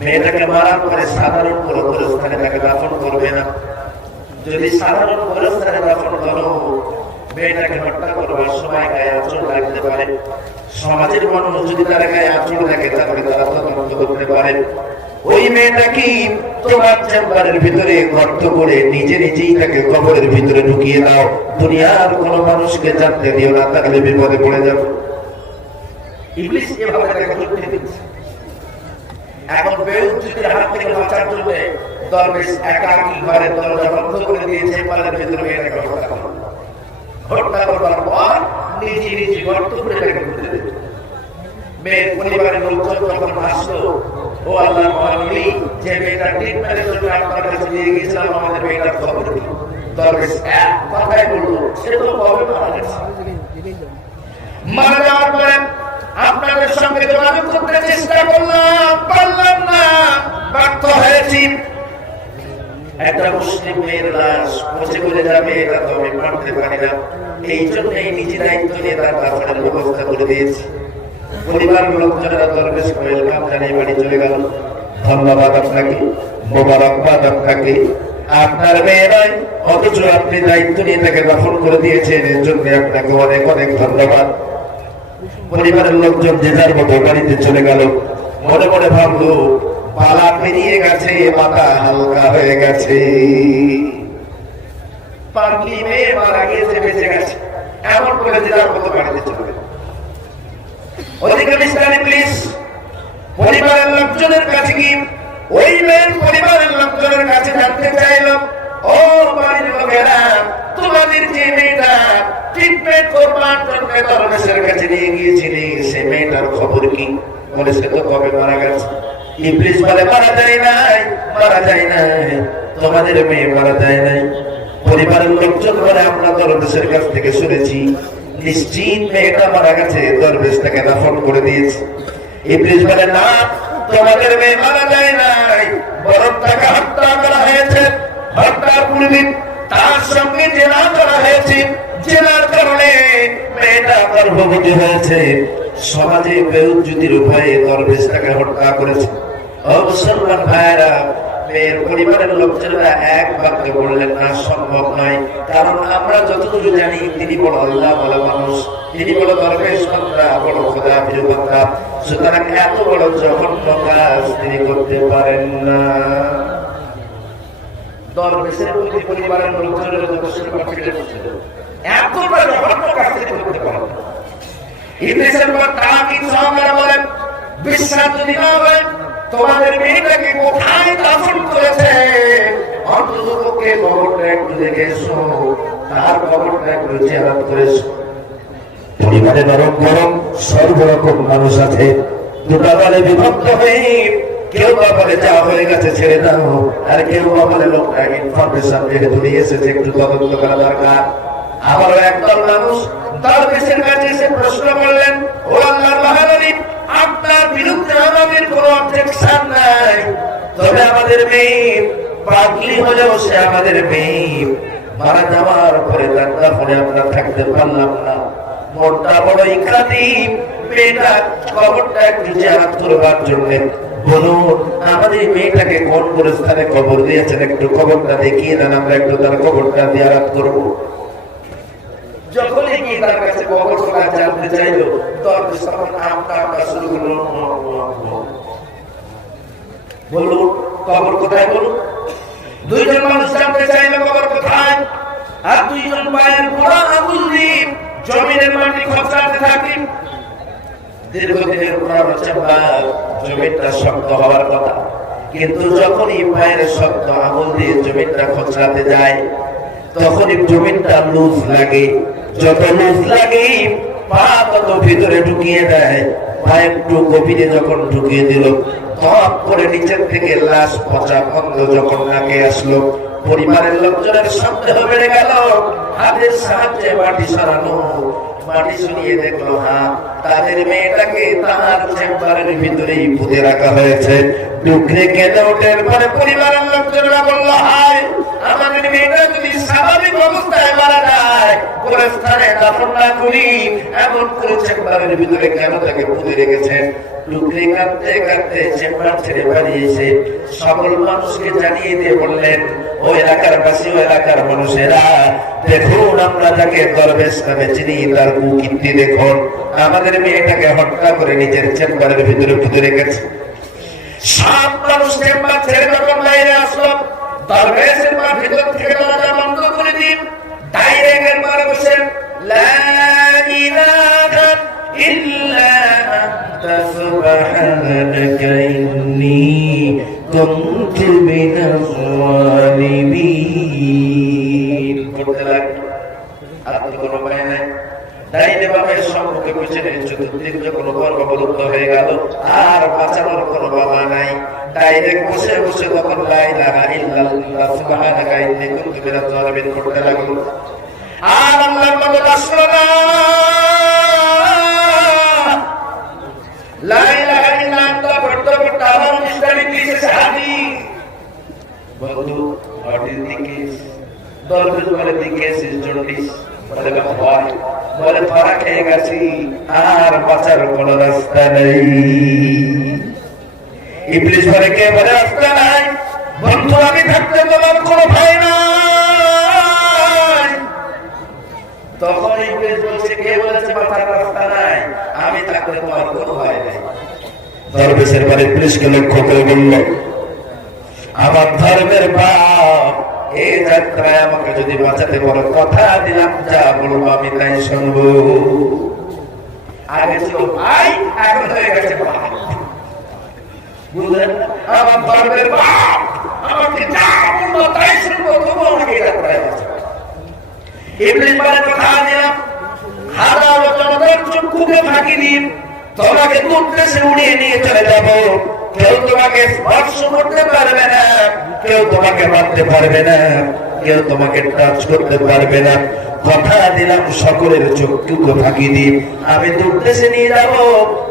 মেয়েটাকে মারার পরে সাধারণ কোনো স্থানে তাকে দাফন করবে না। যদি সাধারণ স্থানে দাফন করো, মেয়েটাকে হত্যা করবার সময় গায়ে আঁচড় লাগতে পারে, সমাজের মানুষ যদি তার গায়ে আঁচড় লাগে তাহলে তারা তদন্ত করতে পারে। ওই মেয়েটাকে তোমার চেম্বারের ভিতরে গর্ত করে নিজে নিজেই তাকে কবরের ভিতরে ঢুকিয়ে দাও, দুনিয়ার কোনো মানুষকে জানতে দিও না, তাহলে বিপদে পড়ে যাবে। ইবলিস এভাবে তাকে যুক্তি দিচ্ছে। এখন বেউজ্জতির হাত থেকে বাঁচার জন্য দরবেশ একাকী ঘরের দরজা বন্ধ করে দিয়ে চেম্বারের ভিতরে মেয়েটাকে হত্যা করল। হত্যা করবার পর নিজে নিজে গর্ত করে তাকে ঢুকতে দিল। মেয়ের পরিবারের লোকজন যখন আসলো, ও আল্লাহর মহানবী, যে মেয়েটা ট্রিটমেন্টের জন্য আপনার কাছে নিয়ে গিয়েছিলাম, আমাদের মেয়েটার খবর দিল। দরবেশ এক কথায় বললো, সে তো কবে মারা গেছে। মারা যাওয়ার পরে আপনাদের সঙ্গে যোগাযোগ করতে চেষ্টা করলাম, পারলাম না, ব্যর্থ হয়েছি। একটা মুসলিম মেয়ের লাশ পচে গলে যাবে, এটা তো আমি মানতে পারি না, এই জন্যই নিজে দায়িত্ব নিয়ে তার দাফনের ব্যবস্থা করে দিয়েছি। পরিবারের লোকজনেরা দরবেশ ওয়েলকাম জানিয়ে বাড়ি চলে গেল। ধন্যবাদ আপনাকে, মোবারকবাদ আপনাকে, আপনার মেয়ে নয়, অথচ আপনি দায়িত্ব নিয়ে তাকে দাফন করে দিয়েছেন, এর জন্য আপনাকে অনেক অনেক ধন্যবাদ। পরিবারের লোকজন যে যার মতো বাড়িতে চলে গেল। মনে মনে ভাবলো, পালা পেরিয়ে গেছে, মাথা হালকা হয়ে গেছে, পাগলি মেয়ে মারা গিয়েছে, বেঁচে গেছে, এমন করে যে যার মতো বাড়িতে চলে গেল। ওদিকে মিস্টার ইবলিস পরিবারের লোকজনের কাছে কি, ওই মেয়ের পরিবারের লোকজনের কাছে জানতে চাইল, ও বাড়ির লোকেরা, তোমাদের যে মেয়েটা ট্রিটমেন্ট করবার জন্য দরবেশের কাছে নিয়ে গিয়েছিলে, সে মেয়েটার খবর কি? বলে, সে তো কবে মারা গেছে। ইবলিস বলে, মারা যায় নাই, মারা যায় নাই, তোমাদের মেয়ে মারা যায় নাই। পরিবারের লোকজন বলে, আমরা দরবেশের কাছ থেকে শুনেছি নিশ্চিত মেয়েটা মারা গেছে, দরবেশ তাকে দাফন করে দিয়েছে। ইবলিস বলে, না, তোমাদের মেয়ে মারা যায় নাই, বরং তাকে হত্যা করা হয়েছে। হত্যার পূর্বে তার সঙ্গে জেনা করা হয়েছে, জেনার কারণে মেয়েটা গর্ভবতী হয়েছে। সমাজে বেউজ্জতির ভয়ে দরবেশ তাকে হত্যা করেছে। মুসলমান ভাইয়েরা, মেয়ের পরিবারের লোকজনেরা এক বাক্যে বললেন, না, সম্ভব নয়, কারণ আমরা যতদূর জানি তিনি বড় আল্লাহ বলা মানুষ, তিনি বড় দরবেশ বান্দা, বড় খোদা প্রিয় বান্দা, সুতরাং এত বড় জঘন্য কাজ তিনি করতে পারেন না। দরবেশের প্রতি পরিবারের লোকজনের এতটা জঘন্য কাজ করতে পারে। ইবলিসের পর তাকিদ সহকারে বলেন, বিশ্বাস যদি না হয় তোমাদের মেয়েটাকে কোথায় দাফন করেছে অন্ততপক্ষে কবরটা একটু দেখে এসো, তার কবরটা একটু জিয়ারত করে এসো। পরিবারে নরম গরম সর্বরকম মানুষ আছে, দুটা দলে বিভক্ত হয়ে কেউ বা বলে যা হয়ে গেছে ছেড়ে দাও, আর কেউ বা বলে লোকটা ইনফরমেশন যেহেতু নিয়ে এসেছে একটু তদন্ত করা দরকার। আবারও একদল মানুষ দরবেশের কাছে এসে প্রশ্ন করলেন, ও আল্লাহর মহানবী, আপনার বিরুদ্ধে আমাদের কোনো অবজেকশন নাই, তবে আমাদের মেয়ে পাগলি হলেও সে আমাদের মেয়ে, মারা যাওয়ার পরে তার দাফনে আমরা থাকতে পারলাম না, মনটা বড়ই খাতিব, মেয়েটা কবরটা একটু জিয়ারত করবার জন্য বলুন আমাদের মেয়েটাকে কোন স্থানে কবর দিয়েছেন, একটু কবরটা দেখিয়ে দেন, আমরা একটু তার কবরটা জিয়ারত করবো। যখনই গিয়ে তার কাছে কবরটা জানতে চাইলো, দরবেশ তখন আমটা শুরু করলো, বলুন কবর কোথায়, বলুন। দুইজন মানুষ জানতে চাইলো কবর কোথায়, আর দুইজন পায়ের গোড়া আঙুল দিয়ে জমিনের মাটি খোঁচাতে থাকে। দীর্ঘদিনের পুরানো চাপা, জমিটা শক্ত হওয়ার কথা, কিন্তু যখনই পায়ের শক্ত আঙুল দিয়ে জমিটা খোঁচাতে যায় তখনই জমিটা লুজ লাগে, যত লুজ লাগে পা তত ভিতরে ঢুকিয়ে দেয়। পা একটু গভীরে যখন ঢুকিয়ে দিল, ধপ করে নিচের থেকে লাশ পচা গন্ধ যখন নাকে আসলো, পরিবারের লোকজনের সন্দেহ বেড়ে গেল। হাতের সাহায্যে মাটি সরানো, মাটি সরিয়ে দেখলো হ্যাঁ তাদের মেয়েটাকে তার চেম্বারের ভিতরেই পুঁতে রাখা হয়েছে। ডুকরে কেঁদে ওঠের পরে পরিবারের লোকজনরা বলল, হায় আমাদের মেয়েটা যদি স্বাভাবিক অবস্থায় মারা যায়, কোন স্থানে দাফন না করি, এমন করে চেম্বারের ভিতরে কেন তাকে পুঁতে রেখেছেন। ডুকরে কাঁদতে কাঁদতে চেম্বার ছেড়ে পালিয়েছে। সকল মানুষকে জানিয়ে দিয়ে বললেন, ও এলাকার বাসী, ও এলাকার মানুষেরা, দেখুন আমরা যাকে দরবেশ নামে চিনি তার কুকীর্তি দেখুন, আমাদের মেয়েটাকে হত্যা করে নিজের চেম্বারের ভিতরে পুঁতে রেখেছে। সব মানুষ চেম্বার ছেড়ে যখন বাইরে আসলো, দরবেশের মা ভিতর থেকে দরজা বন্ধ করে দিন, ডাইরেক্ট একবার বসে লা ইলাহা ইল্লা আনতা সুবহানাকা ইন্নী কুনতু মিনাজ জালিমিন পড়তে লাগলো। আর তো কোনো উপায় নাই, ডাইনে বামের সম্মুখে পিছনে চতুর্দিক যখন অবরুদ্ধ হয়ে গেল, আর বাঁচানোর কোনো বাবা নাই। ডাইরেক্ট বসে বসে তখন লা ইলাহা ইল্লাল্লাহ সুবহানাকা ইন্নী কুনতু মিনাজ জালিমিন পড়তে লাগলো। আর আল্লাহর নামে আসলো না, লা ইলাহা ইল্লাল্লাহ পড়তে পড়তে আমার নিষ্কামি দিয়েছে হাদি বন্ধু বডির দিকে দরবেশ বলে দিকে এসে জন্ডিস বলে ভয়, বলে ধরা খেয়ে গেছি, আর বাঁচার কোনো রাস্তা নেই। ইবলিস বলে, কে বলে রাস্তা নাই? বন্ধু আমি থাকতে তোমার কোনো ভয় নাই। তখন ইবলিস বলছে, কে বলেছে বাঁচার রাস্তা নাই? আমি থাকতে তোমার কোনো ভয় নাই। দরবেশের পরে ইবলিসকে লক্ষ্য করে বলল, আমার ধর্মের বাপ, এই যাত্রায় আমাকে যদি বাঁচাতে বলো, কথা দিলাম যা বলবো আমি তাই শুনবো। আগে ছিল ভাই, এখন হয়ে গেছে ভাই। বুঝলেন? আমার ধর্মের বাপ, আমাকে যা বলবো তাই শুনবো, তবু আমাকে এই যাত্রায় বাঁচাবো। ইবলিস বলে, কথা দিলাম হাজার জনতার চক্ষুকে ফাঁকি দিন, তোমাকে উদ্দেশ্যে উড়িয়ে নিয়ে চলে যাবো। কেউ তোমাকে স্পর্শ করতে পারবে না, কেউ তোমাকে মারতে পারবে না, কেউ তোমাকে টাচ করতে পারবে না। কথা দিলাম সকলের চক্ষুকে ফাঁকি দিন, আমি দূর দেশে নিয়ে যাব,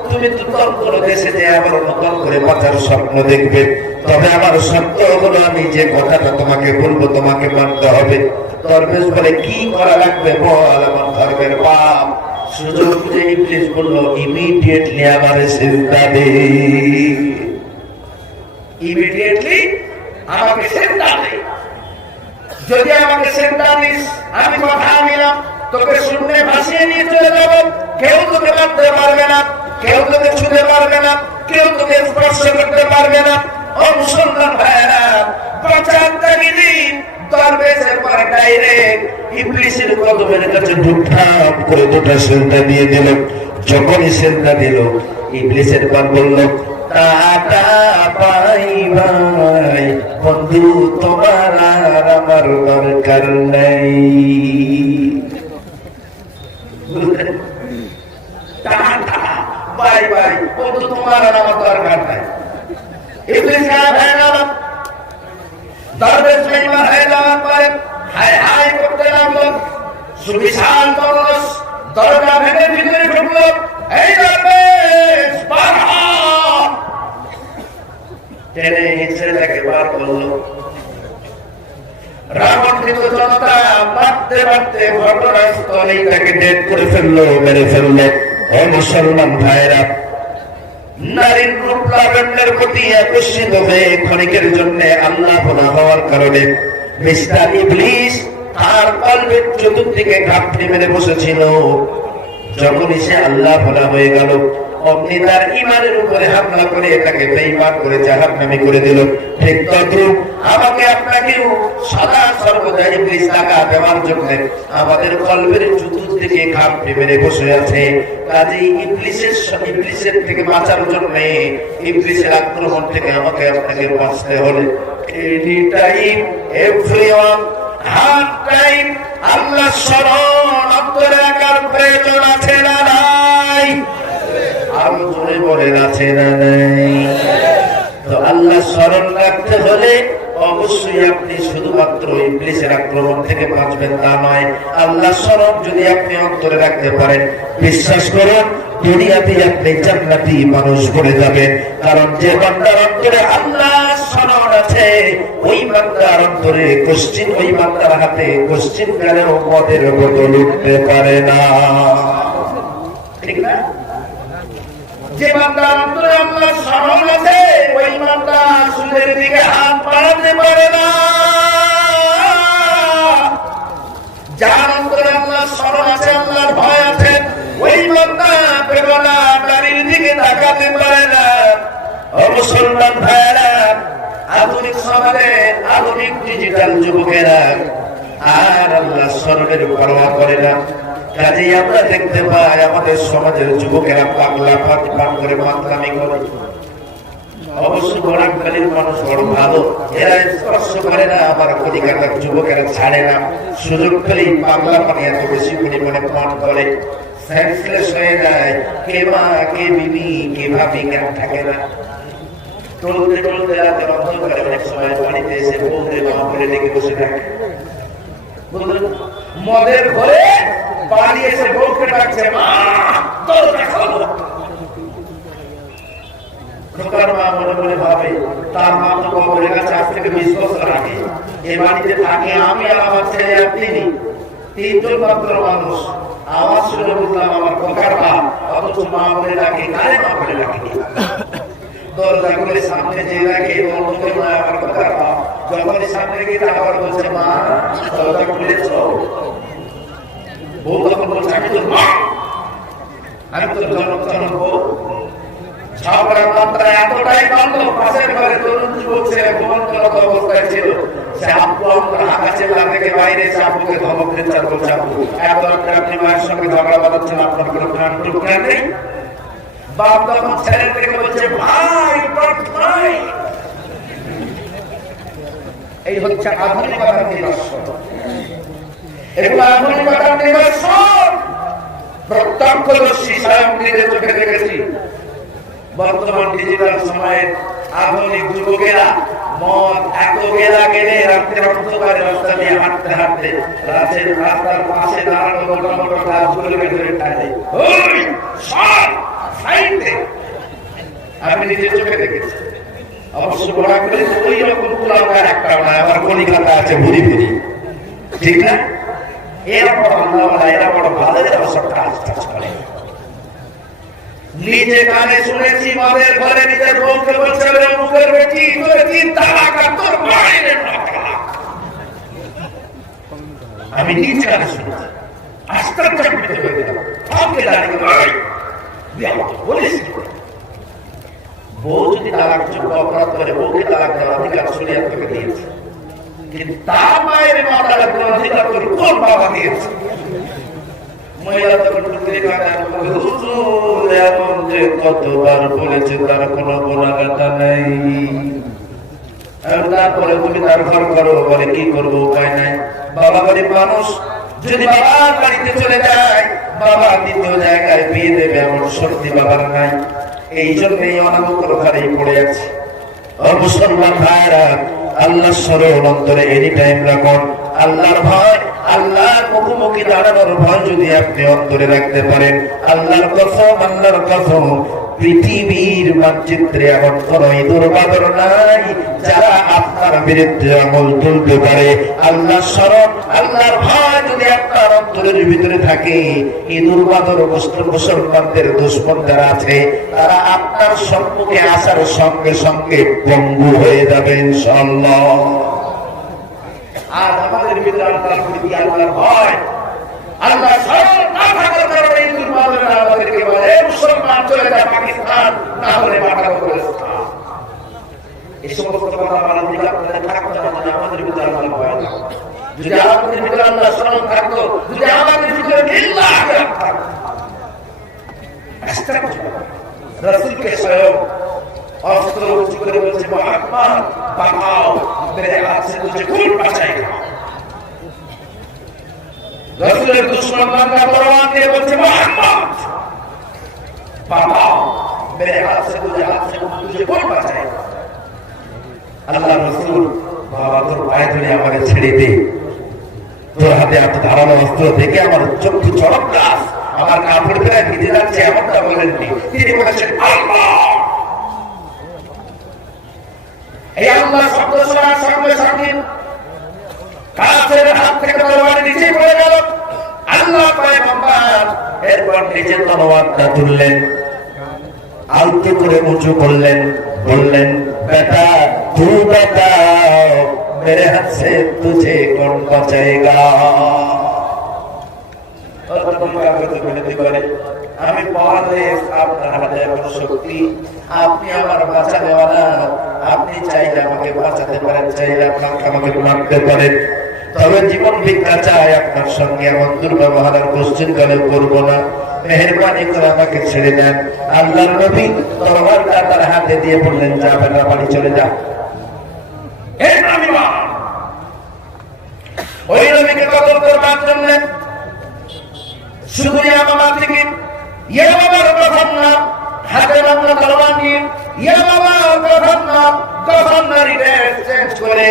তুমি নতুন কোনো দেশে যে আবার নতুন করে বাঁচার স্বপ্ন দেখবে। তবে আমার শর্ত হলো, আমি যে কথাটা তোমাকে বলবো তোমাকে মানতে হবে। দরবেশ বলে, কি করা লাগবে বল আমার ধর্মের বাপ। সুযোগ বুঝে ইবলিস বলল, ইমিডিয়েটলি আমার সিজদা দে, ইমিডিয়েটলি আমাকে সিজদা দে। যদি আমাকে সিজদা দিস, আমি কথা নিলাম, তোকে শূন্যে ভাসিয়ে নিয়ে চলে যাব। কেউ তোকে মারতে পারবে না, কেউ তোকে ছুঁতে পারবে না, কেউ তোকে স্পর্শ করতে পারবে না। ও মুসলমান ভাইয়েরা, বাঁচার তাগিদে দুটা সেজদা দিয়ে দিল। যখনই সেজদা দিল, ইবলিসের পান বলল, টাটা বাই বাই বন্ধু, তোমার আর আমার দরকার নাই। টাটা বাই বাই বন্ধু, তোমার আর আমার দরকার নাই। ইবলিস গায়েব হয়ে গেল। দরবেশ সুলাইমান হেলাওয়াত করে হায় হায় করতে লাগলো। সুবিশাল দরজা ভেঙে ভিতরে ঢুকলো। এই দরবেশ বার হ! টেনে ছেলেটাকে বার করলো। রাবণকৃত জনতা মারতে মারতে ঘটনাস্থলেই তাকে ডেথ করে ফেললো, মেরে ফেললো। ও মুসলমান ভাইরা, নারীর রূপ লাবণ্যের প্রতি আকর্ষিত হয়ে ক্ষণিকের জন্য আল্লাহ ভোলা হওয়ার কারণে মিস্টার ইবলিস তার কলবের চতুর্দিকে ঘাপটি মেরে বসেছিল। যখনই সে আল্লাহ ভোলা হয়ে গেল, অমনি তার ইমানের উপরে হামলা করে তাকে বেঈমান করে জাহান্নামী করে দিল। ঠিক তদ্রূপ আমাকে আপনাকেও সদা সর্বদা ইবলিস টাকা দেওয়ার জন্য আমাদের কলবের চতুর্দিকে ঘাপটি মেরে বসে আছে। কাজেই ইবলিসের থেকে বাঁচার জন্য, ইবলিসের আক্রমণ থেকে আমাকে আপনাকে বাঁচতে হলে এনি টাইম, এভরিওয়ান, হার টাইম আল্লাহ স্মরণ অন্তরে রাখার প্রয়োজন আছে না নাই? আরো জোরে বলেন, আছে না নাই? তো আল্লাহ স্মরণ রাখতে হলে অবশ্যই আপনি শুধুমাত্র ইবলিসের আক্রমণ থেকে বাঁচবেন তা নয়। আল্লাহ স্মরণ যদি আপনি অন্তরে রাখতে পারেন, বিশ্বাস করুন দুনিয়াতে আপনি জান্নাতি মানুষ বনে যাবেন। কারণ যে বান্দার অন্তরে আল্লাহ স্মরণ আছে, ওই বান্দার অন্তরে কোশ্চিন, ওই বান্দার হাতে কোশ্চিন কালেও মদের বোতল উঠতে পারে না। ঠিক না? যে বান্দার অন্তরে আল্লাহ স্মরণ আছে, ওই বান্দা সুদের দিকে হাত বাড়াতে পারে না। যার অন্তরে আল্লাহ স্মরণ আছে, আল্লাহর ভয় আছে, ওই বান্দা বেগনা নারীর দিকে তাকাতে পারে না। ও মুসলমান ভাইরা, আধুনিক সমাজে আধুনিক ডিজিটাল যুবকেরা আর আল্লাহ স্মরণের পরোয়া করে না। কাজেই আমরা দেখতে পাই আমাদের সমাজের যুবকেরা পাগলা পান করে মাতলামি করে। অবশ্য গোড়াকালীর মানুষ বড় ভালো, এরা স্পর্শ করে না, আবার কলিকাতার যুবকেরা ছাড়ে না। সুযোগ পেলেই পাগলা পানি এত বেশি পরিমাণে পান করে, সেন্সলেস হয়ে যায়। কে মা, কে বিবি, কে ভাবি জ্ঞান থাকে না। টলতে টলতে রাতে অন্ধকারে অনেক সময় বাড়িতে এসে বউদের মা বলে ডেকে বসে থাকে। মদের ঘরে বাড়ি এসে বউকে ডাকছে, মা দরজা খোলো। খোকার মা মনে মনে ভাবে, তার মা তো কবরে গেছে আজ থেকে 20 বছর আগে। এ বাড়িতে থাকে আমি আর আমার ছেলে আর তিনি, তিনজন মাত্র মানুষ। আওয়াজ শুনে বুঝলাম আমার খোকার মা, অথচ মা বলে ডাকে, কারে মা বলে ডাকে? দরজা খুলে সামনে যে রাখে আমার খোকার মা। যখনই সামনে গিয়ে আবার বলছে, মা দরজা খুলেছ? বউ তখন বলছে, আমি তোর মা, আমি তোর জনক বউ। ঝগড়ার মাত্রায় এতটাই গন্ধ, পাশের ঘরে তরুণ যুবক ছেলে ঘুমন্তরত অবস্থায় ছিল। সে আব্বু আব্বুর হাঁকাছে থেকে বাইরে এসে আব্বুকে ধমক দিচ্ছে, বলছে, আব্বু এত রাত্রে আপনি মায়ের সঙ্গে ঝগড়া বাঁধাচ্ছেন, আপনার কোনো প্রাণ টুকরা নেই? বাপ তখন ছেলের থেকে বলছে, ভাই ভাই। এই হচ্ছে আধুনিকতার নিদর্শন। এগুলো আধুনিকতার নিদর্শন। প্রত্যক্ষদর্শী স্বয়ং নিজের চোখে দেখেছি। বর্তমান ডিজিটাল সময়ে আধুনিক যুবকেরা মদ এত গেলা গেলে রাত্রে অন্ধকারে রাস্তা দিয়ে হাঁটতে হাঁটতে রাস্তার পাশে দাঁড়ানো মোটা মোটা গাছগুলোকে ধরে টানে, আমি নিজের চোখে দেখেছি। অবশ্য বড় করে ওই রকম কুলাঙ্গার একটাও না, আমার কলিকাতা আছে ভুরি ভুরি। ঠিক না? এরা বড় আল্লাহওয়ালা, এরা বড় ভালো, এরা সব কাজ টাজ করে। নিজে কানে শুনেছি মদের ঘরে নিজের বউকে বলছে, মুখের বেটি তোর 3 তালাক আর তোর মায়ের 9 তালাক। আমি নিজ কানে শুনেছি, আশ্চর্য হয়ে গেলাম। কাউকে দাঁড়িয়ে বলিস, বউ যদি তালাক যোগ্য অপরাধ করে, বউকে তালাক দেওয়ার অধিকার শরীয়ত তোকে দিয়েছে, কিন্তু তার মায়ের 9 তালাক দেওয়ার অধিকার তোর কোন বাবা দিয়েছে? মহিলা তখন টুকরি কাটার হুজুর এমন যে কতবার বলেছে তার কোনো গুণাগাটা নেই, তারপরে তুমি তার ঘর করো, বলে কি করবো উপায় নাই। বাবা গরিব মানুষ, যদি বাবার বাড়িতে চলে যায় বাবা দ্বিতীয় জায়গায় বিয়ে দেবে এমন শক্তি বাবার নাই, এই জন্যই অনামকর ঘরেই পড়ে আছে। মুসলমান ভাইরা, আল্লাহর স্মরণ অন্তরে এনি টাইম রাখুন। আল্লাহর ভয়, আল্লাহর মুখোমুখি দাঁড়ানোর ভয় যদি আপনি অন্তরে রাখতে পারেন, আল্লাহর কসম, আল্লাহর কসম, পৃথিবীর মানচিত্রে এমন কোন ইঁদুর বাদর নাই যারা আপনার বিরুদ্ধে আমল তুলতে পারে। আল্লাহর স্মরণ, আল্লাহর ভয় যদি আপনার অন্তরের ভিতরে থাকে, ইঁদুর বাদর মুসলমানদের দুশমন যারা আছে তারা আপনার সম্মুখে আসার সঙ্গে সঙ্গে পঙ্গু হয়ে যাবে ইনশাআল্লাহ। আজ আমাদের ভিতরে আল্লাহর প্রতি আল্লাহর ভয়, আল্লাহর স্মরণ না থাকার কারণে ইঁদুর বাদররা আমাদেরকে বলে মুসলমান চলে যায় পাকিস্তান, না হলে পাঠাবো পাকিস্তান। এই সমস্ত কথা বলার দিকে আপনাদের থাকতে হবে। আমাদের ভিতরে আল্লাহর ভয় থাকতো, যদি আমাদের ভিতরে আল্লাহর স্মরণ থাকতো, যদি আমাদের ভিতরে লিল্লাহ থাকতো, রাসূলকে স্বয়ং অস্ত্র উঁচু করে বলছে মুহাম্মদ বাঁচাও, মেরে হাত से तुझे खून बचाएगा। রাসূলের দুশমন বান্দা পরওয়ান দিয়ে বলছে মুহাম্মদ বাঁচাও, मेरे हाथ से तुझे खून बचाएगा। আল্লাহ রাসূল, বাবা তোর পায়ে ধরে আমাকে ছেড়ে দে, তোর হাতে এত ধারালো অস্ত্র দেখে আমার চক্ষু চড়ক গাছ, আমার কাপড় প্রায় ভিজে যাচ্ছে, এমনটা বলেননি। তিনি বলেছেন আল্লাহ। এই আল্লাহ শব্দ শোনার সঙ্গে সঙ্গে কাফের হাত থেকে তরবারি নিচে পড়ে গেল। আল্লাহ পয়গম্বর এরপর নিজের তরবারটা তুললেন, আলতো করে উঁচু করলেন, বললেন বেটা তু বেটা मेरे हाथ से तुझे कौन बचाएगा। আমি পরদেশ, আপনার হাতে এমন শক্তি, আপনি আমার বাঁচাতে ওয়ালা, আপনি চাইলে আমাকে বাঁচাতে পারেন, চাইলে আপনাকে আমাকে মারতে পারেন, তবে জীবন ভিক্ষা চাই, আপনার সঙ্গে এমন দুর্ব্যবহার আর কোশ্চেন কালে করবো না, মেহেরবানি করে আমাকে ছেড়ে দেন। আল্লাহর নবী তরবারটা তার হাতে দিয়ে বললেন যা বেটা বাড়ি চলে যা। ওই নবীকে কতল করবার জন্য শুধু ইয়ামামা থেকে ইয়ামামার প্রথম নাম হাতে বাংলা তরবার নিয়ে ইয়ামামার প্রথম নাম গভর্নরি ড্রেস চেঞ্জ করে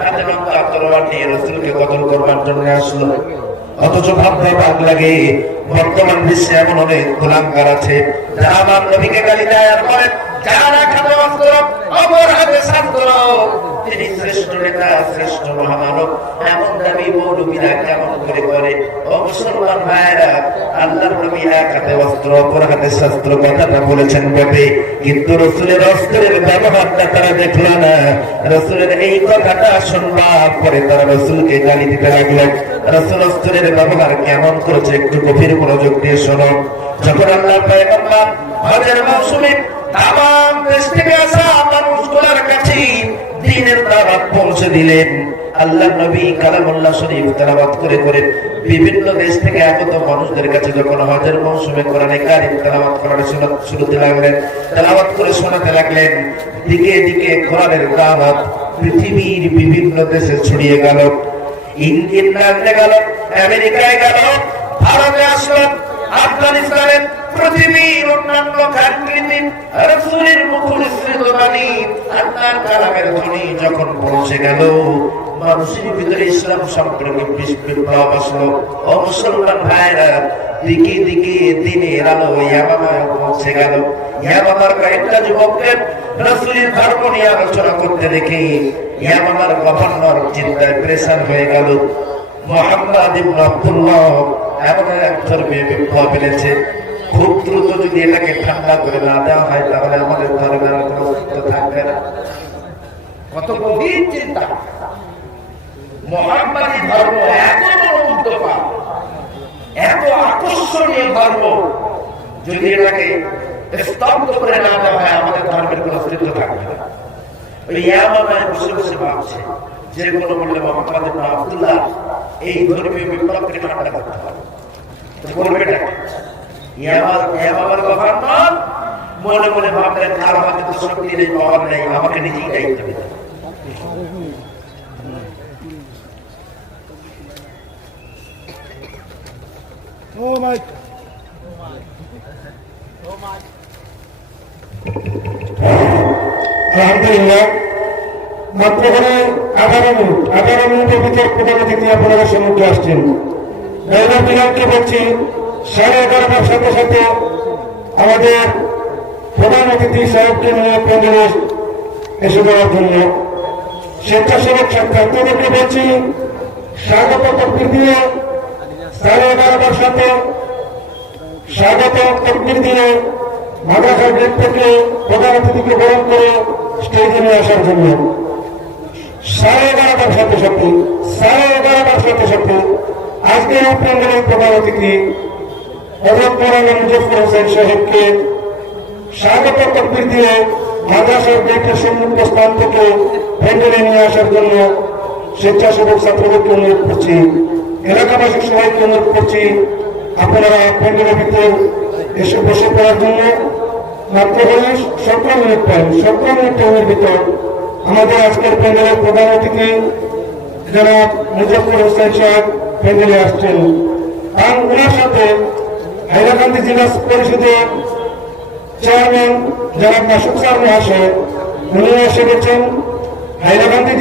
হাতে বাংলা তরবার নিয়ে রাসূলকে কতল করবার জন্য আসলো। অথচ ভাবতে ভাব লাগে বর্তমান বিশ্বে এমন অনেক গোলামগার আছে যারা আমার নবীকে গালি দেয় আর বলেন যারা খাতে অস্ত্র অপর হাতে শাস্ত্র, তিনি শ্রেষ্ঠ নেতা, শ্রেষ্ঠ মহামানব, এমন দাবি মৌলবীরা কেমন করে করে? ও মুসলমান ভাইরা, আল্লাহর নবী এক হাতে অস্ত্র অপর হাতে শাস্ত্র কথাটা বলেছেন বটে, কিন্তু রাসূলের অস্ত্রের ব্যবহারটা তারা দেখলো না। রাসূলের এই কথাটা শুনবার পরে তারা রাসূলকে গালি দিতে লাগলো। রাসূল অস্ত্রের ব্যবহার কেমন করেছে একটু গভীর মনোযোগ দিয়ে শোনো। যখন আল্লাহর পয়গম্বর হজের মৌসুমে তামাম দেশ থেকে আসা মানুষগুলোর কাছে দ্বীনের দাওয়াত পৌঁছে দিলেন, আল্লাহর নবী কালামুল্লাহ শরীফ তেলাওয়াত করে করে বিভিন্ন দেশ থেকে আগত মানুষদের কাছে যখন হজের মৌসুমে কোরআনে কারীম তেলাওয়াত করার শুরুতে লাগলেন, তেলাওয়াত করে শোনাতে লাগলেন, দিকে দিকে কোরআনের দাওয়াত পৃথিবীর বিভিন্ন দেশে ছড়িয়ে গেল। ইংল্যান্ডে গেল, আমেরিকায় গেল, ভারতে আসলো, আফগানিস্তানে, পৃথিবীর অন্যান্য কান্ট্রিতে রাসূলের মুখনিসৃত বাণী, আল্লাহর কালামের ধ্বনি যখন পৌঁছে গেল, মানুষের ভিতরে ইসলাম সম্পর্কে বিপ্লব আসলো। ও মুসলমান ভাইরা, দিকে দিকে দিনের আলো ইয়ামামায় পৌঁছে গেল। ইয়ামামার কয়েকটা যুবককে রাসূলের ধর্ম নিয়ে আলোচনা করতে দেখে ইয়ামামার গভর্নর চিন্তায় প্রেসার হয়ে গেল। মুহাম্মদ ইবনে আব্দুল্লাহ এমন এক ধর্মীয় বিপ্লব এনেছে, খুব দ্রুত যদি এটাকে ঠান্ডা করে না দেওয়া হয় তাহলে আমাদের ধর্মের কোনো অস্তিত্ব থাকবে না। কত গভীর চিন্তা! মুহাম্মাদি ধর্ম এত বড় উদ্যোগা, এত আকর্ষণীয় ধর্ম, যদি এটাকে স্তব্ধ করে না দেওয়া হয় আমাদের ধর্মের কোনো অস্তিত্ব থাকবে না। ওই ইয়ামামায় বসে বসে ভাবছে যে কোনো বললে মুহাম্মদ ইবনে আব্দুল্লাহ এই ধর্মীয় বিপ্লবকে ঠান্ডা করতে হবে। করবেটা আমার গভর্নর মনে মনে ভাবলেন আর আমাকে তো শক্তি নেই, পাওয়ার নেই, আমাকে নিজেই দায়িত্ব দিতে হবে। আলহামদুলিল্লাহ, মাত্র 18 মিনিটের ভিতর প্রধান অতিথি আপনাদের সম্মুখে আসছেন। ড্রাইভার বিলালকে বলছি 11:30টার সাথে সাথে আমাদের প্রধান অতিথি সাহেবকে নিয়ে প্যান্ডেলে এসে দেওয়ার জন্য। স্বেচ্ছাসেবক ছাত্রদেরকে বলছি স্বাগত তকবীর দিয়ে 11:30টার সাথে স্বাগত তকবীর দিয়ে মাদ্রাসার গেট থেকে প্রধান অতিথিকে বরণ করে স্টেজে নিয়ে আসার জন্য। 11:30টার সাথে সাথে আজকের এই প্যান্ডেলের প্রধান অতিথি হযরত মাওলানা মুজফফর হোসেন সাহেবকে স্বাগত তকবীর দিয়ে মাদ্রাসার গেটের সম্মুখ স্থান থেকে প্যান্ডেলে নিয়ে আসার জন্য স্বেচ্ছাসেবক ছাত্রদেরকে অনুরোধ করছি, এলাকাবাসী সবাইকে অনুরোধ করছি আপনারা প্যান্ডেলের ভিতর এসে বসে পড়ার জন্য। মাত্র 17 মিনিট টাইম, 17 মিনিট টাইমের ভিতর আমাদের আজকের প্যান্ডেলের প্রধান অতিথি জনাব মুজফফর হোসেন সাহেব প্যান্ডেলে আসছেন। আর ওনার সাথে হাইলাকান্দি জেলা পরিষদের চেয়ারম্যান জনাব মাসুদ স্যার মহাশয় উনি এসে গেছেন। হাইলাকান্দি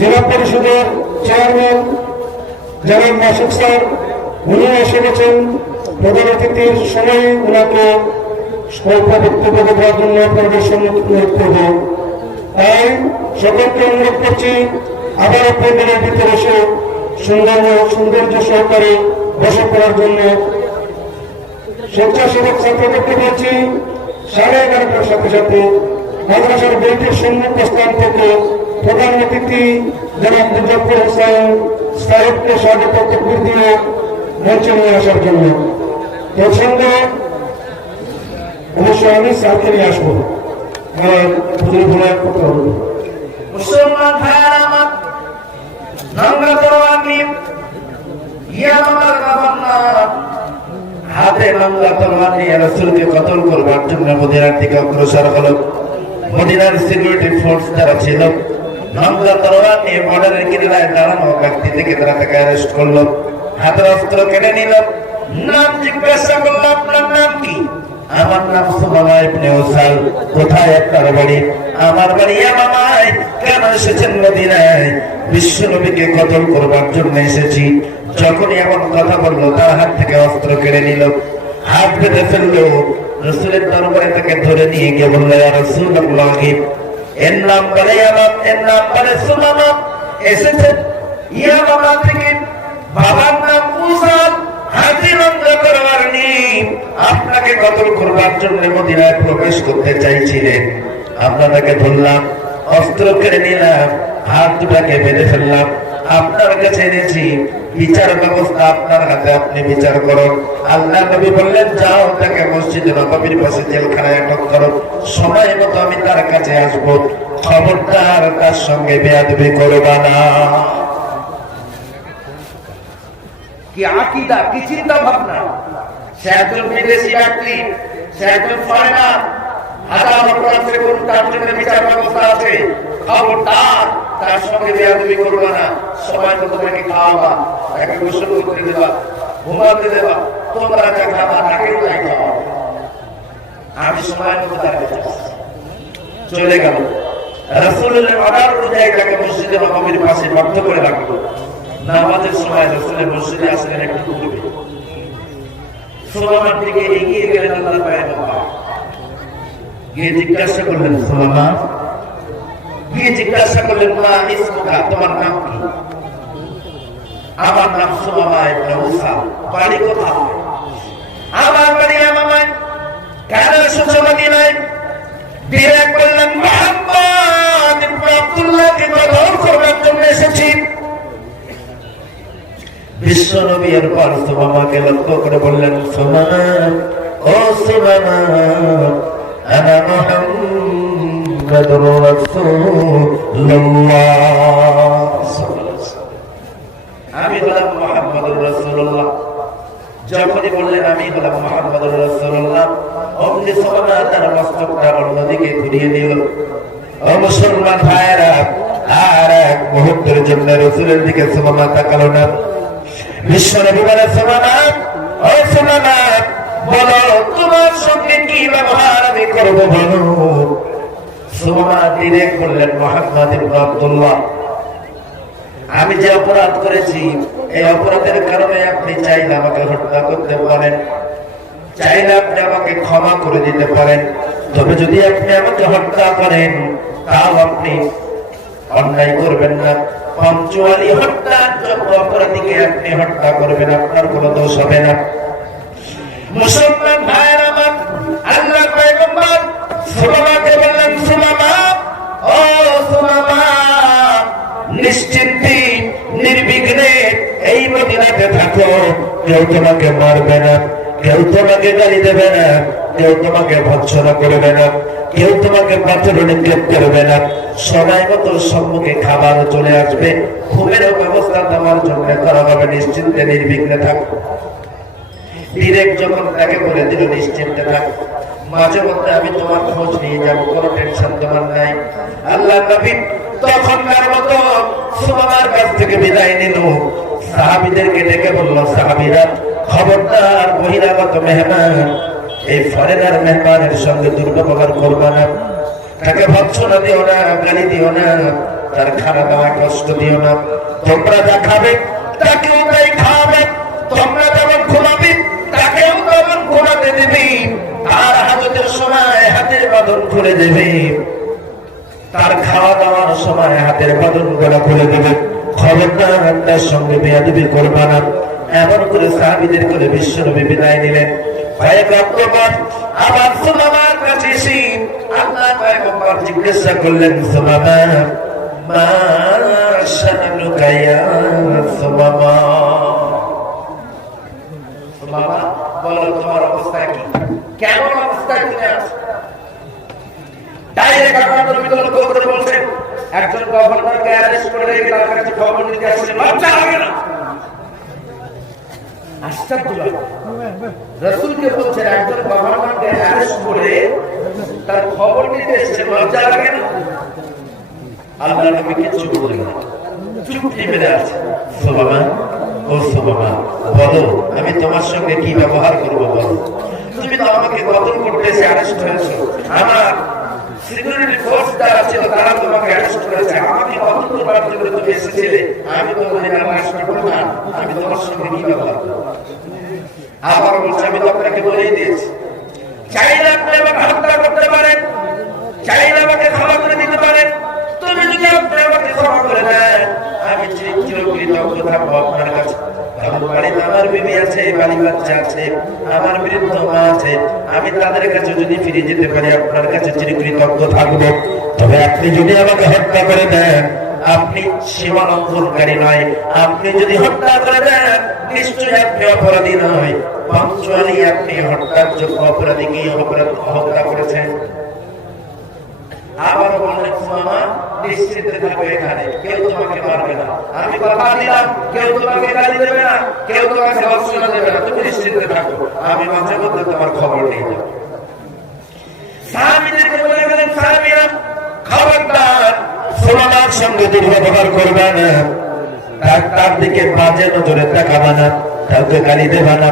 জেলা পরিষদের চেয়ারম্যান জনাব মাসুদ স্যার উনি এসে গেছেন। প্রধান অতিথির সময় ওনাকে স্বল্প বক্তব্য দেওয়ার জন্য আপনাদের সম্মুখে অনুরোধ করব। তাই সকলকে অনুরোধ করছি আবারও প্যান্ডেলের ভিতরে এসে সৌন্দর্য সহকারে বসে পড়ার জন্য। স্বেচ্ছাসেবক ছাত্রদেরকে বলছি 11:30টার সাথে সাথে মাদ্রাসার গেটের সম্মুখ স্থান থেকে প্রধান অতিথি জনাব মুজফফর হোসেন সাহেবকে স্বাগত তকবীর দিয়ে মঞ্চে নিয়ে আসার জন্য। এর সঙ্গে অবশ্যই আমি স্যারকে নিয়ে আসবো। মুসলমান ভাইয়ের আমার নাঙ্গা তরোয়ার নিয়ে আমার গভর্নর হাতে নাঙ্গা তরোয়ার নিয়ে রাসূলকে কতল করবার জন্য মদিনার দিকে অগ্রসর হলো। মদিনার সিকিউরিটি ফোর্স যারা ছিল নাঙ্গা তরোয়ার নিয়ে বর্ডারের কিনারায় দাঁড়ানো ব্যক্তি থেকে তারা তাকে অ্যারেস্ট করলো, হাতের অস্ত্র কেটে নিল। নাম জিজ্ঞাসা করলো, আপনার নাম কি? আমার নাম সুমামা ইবনে উসাল। কোথায় আপনার বাড়ি? আমার বাড়ি ইয়ামামায়। কেন এসেছেন মদিনায়? বিশ্ব নবীকে কতল করবার জন্য এসেছি। যখনই এমন কথা বললো তার হাত থেকে অস্ত্র কেড়ে নিল, হাত বেঁধে ফেললো। রাসূলের দরবারে তাকে ধরে নিয়ে গিয়ে বলল, ইয়া রাসূলুল্লাহ, এর নাম বলে ইয়ামাম, এর নাম বলে সুমামা, এসেছেন ইয়ামামা থেকে। বাবার নাম উসাল, আপনাকে কতল করবার জন্য মদিনায় প্রবেশ করতে চাইছিলেন। আমরা তাকে ধরলাম, অস্ত্র কেড়ে নিলাম, হাত দুটাকে বেঁধে ফেললাম, আপনার কাছে এনেছি। বিচার ব্যবস্থা আপনার হাতে, আপনি বিচার করুন। আল্লাহ নবী বললেন, যাও তাকে মসজিদে নববীর পাশে জেলখানায় আটক করো, সময় মতো আমি তার কাছে আসবো। খবরদার তার সঙ্গে বেয়াদবি করবা না। কি আকীদা, কি চিন্তা ভাবনা! সে একজন বিদেশি ব্যক্তি, সে একজন ফরেনার, হাজার অপরাধ করুন, তার জন্য বিচার ব্যবস্থা আছে। খবরদার তার সঙ্গে বেয়াদবি করবা না। সময় মতো তাকে খাওয়াবা, তাকে গোসল করতে দেবা, ঘুমাতে দেবা, তোমরা যা খাবা তাকেও তাই খাওয়া। আমি সময় মতো তার কাছে চলে গেল। রাসূলের অর্ডার অনুযায়ী তাকে মসজিদে নববীর পাশে বদ্ধ করে রাখলো। নামাজের সময় রাসূলের মসজিদে আসলেন একটু পূর্বে। সুমামার দিকে এগিয়ে গেলেন আল্লাহর পায়ের বাবা, গিয়ে জিজ্ঞাসা করলেন, সুমামা, গিয়ে জিজ্ঞাসা করলেন, মা ইসমুকা, তোমার নাম কি? আমার নাম সুমামা ইবনে উসাল। বাড়ি কোথায়? আমার বাড়ি ইয়ামামায়। কেন এসেছো মদিনায়? ডিরেক্ট বললেন, মুহাম্মদ ইবনে আব্দুল্লাহকে কতল করবার জন্য এসেছি। বিশ্ব নবী এরপর সুমামাকে লক্ষ্য করে বললেন, সুমামা, ও সুমামা, আনা মুহাম্মাদুর রাসূলুল্লাহ, আমি হলাম মুহাম্মাদুর রাসূলুল্লাহ। যখনই বললেন আমি হলাম মুহাম্মদুর রাসূলুল্লাহ, অমনি সুমামা তার মস্তকটা অন্যদিকে ঘুরিয়ে দিল। ও মুসলমান ভাইরা, আর এক মুহূর্তের জন্য রাসূলের দিকে সুমামা তাকালো না। বিশ্বনবী বলে, সুমামা, ও সুমামা, বলো তোমার সঙ্গে কি ব্যবহার আমি করবো বলো। সুমামা ডিরেক্ট বললেন, মুহাম্মদ ইবনে আব্দুল্লাহ, আমি যে অপরাধ করেছি এই অপরাধের কারণে আপনি চাইলে আমাকে হত্যা করতে পারেন, চাইলে আপনি আমাকে ক্ষমা করে দিতে পারেন, তবে যদি আপনি আমাকে হত্যা করেন তাও আপনি অন্যায় করবেন না। পঞ্চুয়ালি হত্যার জন্য অপরাধীকে আপনি হত্যা করবেন, আপনার কোনো দোষ হবে না। মুসলমান ভাইয়ের আমার, আল্লাহর পয়গম্বর সুমামাকে বললেন, সুমামা, ও সুমামা, নিশ্চিন্তে নির্বিঘ্নে এই মদিনাতে থাকো, কেউ তোমাকে মারবে না, কেউ তোমাকে গালি দেবে না, কেউ তোমাকে ভৎসনা করবে না, কেউ তোমাকে পাথরে নিক্ষেপ করবে না, সময় মতো সম্মুখে খাবার চলে আসবে, ঘুমের ব্যবস্থা তোমার জন্য করা হবে, নিশ্চিন্তে নির্বিঘ্নে থাকো। ডিরেক্ট যখন তাকে বলে দিল নিশ্চিন্তে থাকো, মাঝে মধ্যে আমি তোমার খোঁজ নিয়ে যাবো, কোনো টেনশন তোমার নাই। আল্লাহ নবী তখনকার মতো সুমামার কাছ থেকে বিদায় নিল। সাহাবীদেরকে ডেকে বলল, সাহাবীরা, খবরদার বহিরাগত মেহমান, এই ফরেনার মেহমানের সঙ্গে দুর্ব্যবহার করবে না, তাকে ভৎসনা দিও না, গালি দিও না, তার খাওয়া দাওয়া কষ্ট দিও না। তোমরা যা খাবে তাকেও তাই খাওয়াবে, তোমরা যেমন ঘুমাবে তাকেও তেমন ঘুমাতে দেবে, তার হাজতের সময় হাতের বাঁধন খুলে দেবে, তার খাওয়া দাওয়ার সময় হাতের বাঁধন গলা খুলে দেবে। খবরদার তার সঙ্গে বেয়াদবি করবে না। এমন করে সাহাবীদের করে বিশ্বনবী বিদায় নিলেন। পয়গম্বর আবার সুমামার কাছে এসে আল্লাহর পয়গম্বর জিজ্ঞাসা করলেন, সুমামা, মা শানুকা ইয়া সুমামা, সুমামা বলো তোমার অবস্থা কি, কেমন অবস্থায় তুমি আছো? ডাইরেক্ট আপনাদের নবী লক্ষ্য করে বলছেন, একজন গভর্নরকে অ্যারেস্ট করে রেখে তার কাছে খবর নিতে আসছে, লজ্জা লাগে না? আশ্চর্য লাগে। রাসূলকে বলছেন একজন গভর্নরকে অ্যারেস্ট করে তার খবর নিতে এসেছে, লজ্জা লাগে না? আল্লাহর নবী কিছু বললেন না, চুপটি মেরে আছে। সুমামা, ও সুমামা, বলো আমি তোমার সঙ্গে কি ব্যবহার করবো বলো। তুমি তো আমাকে কতল করতে এসে অ্যারেস্ট হয়েছো, আমার সিকিউরিটি ফোর্স যারা ছিল তারা তোমাকে অ্যারেস্ট করেছে, আমাকে কতল করবার জন্য তুমি এসেছিলে, আমি তো মদিনার রাষ্ট্রপ্রধান, আমি তোমার সঙ্গে কি ব্যবহার করবো? আবার বলছে, আমি তো আপনাকে বলেই দিয়েছি, চাইলে আপনি আমাকে হত্যা করতে পারেন, চাইলে আমাকে ক্ষমা করে দিতে পারেন, তুমি যদি আপনি আমাকে ক্ষমা করে দেন আমি চিরকৃতজ্ঞ থাকবো আপনার কাছে। কারণ বাড়িতে আমার বিবি আছে, বাড়ি বাচ্চা আছে, আমার বৃদ্ধ মা আছে, আমি তাদের কাছে যদি ফিরে যেতে পারি আপনার কাছে চিরকৃতজ্ঞ থাকবো। তবে আপনি যদি আমাকে হত্যা করে দেন আপনি সীমা লঙ্ঘনকারী নয়, আপনি যদি হত্যা করে দেন নিশ্চয়ই আপনি অপরাধী নয়, পঞ্চুয়ালি আপনি হত্যার যোগ্য অপরাধীকে হত্যা করেছেন। আবার বললেন, সুমামা, নিশ্চিন্তে থাকো, এখানে কেউ তোমাকে মারবে না, আমি কথা দিলাম, কেউ তোমাকে গালি দেবে না, কেউ তোমাকে ভৎসনা দেবে না, তুমি নিশ্চিন্তে থাকো, আমি মাঝে মধ্যে তোমার খবর নিয়ে যাবো। সাহাবীদেরকে বলে গেলেন, সাহাবীরা, খবরদার সুমামার সঙ্গে দুর্ব্যবহার করবে না, তার দিকে বাজে নজরে তাকাবে না, কাউকে গালি দেবে না,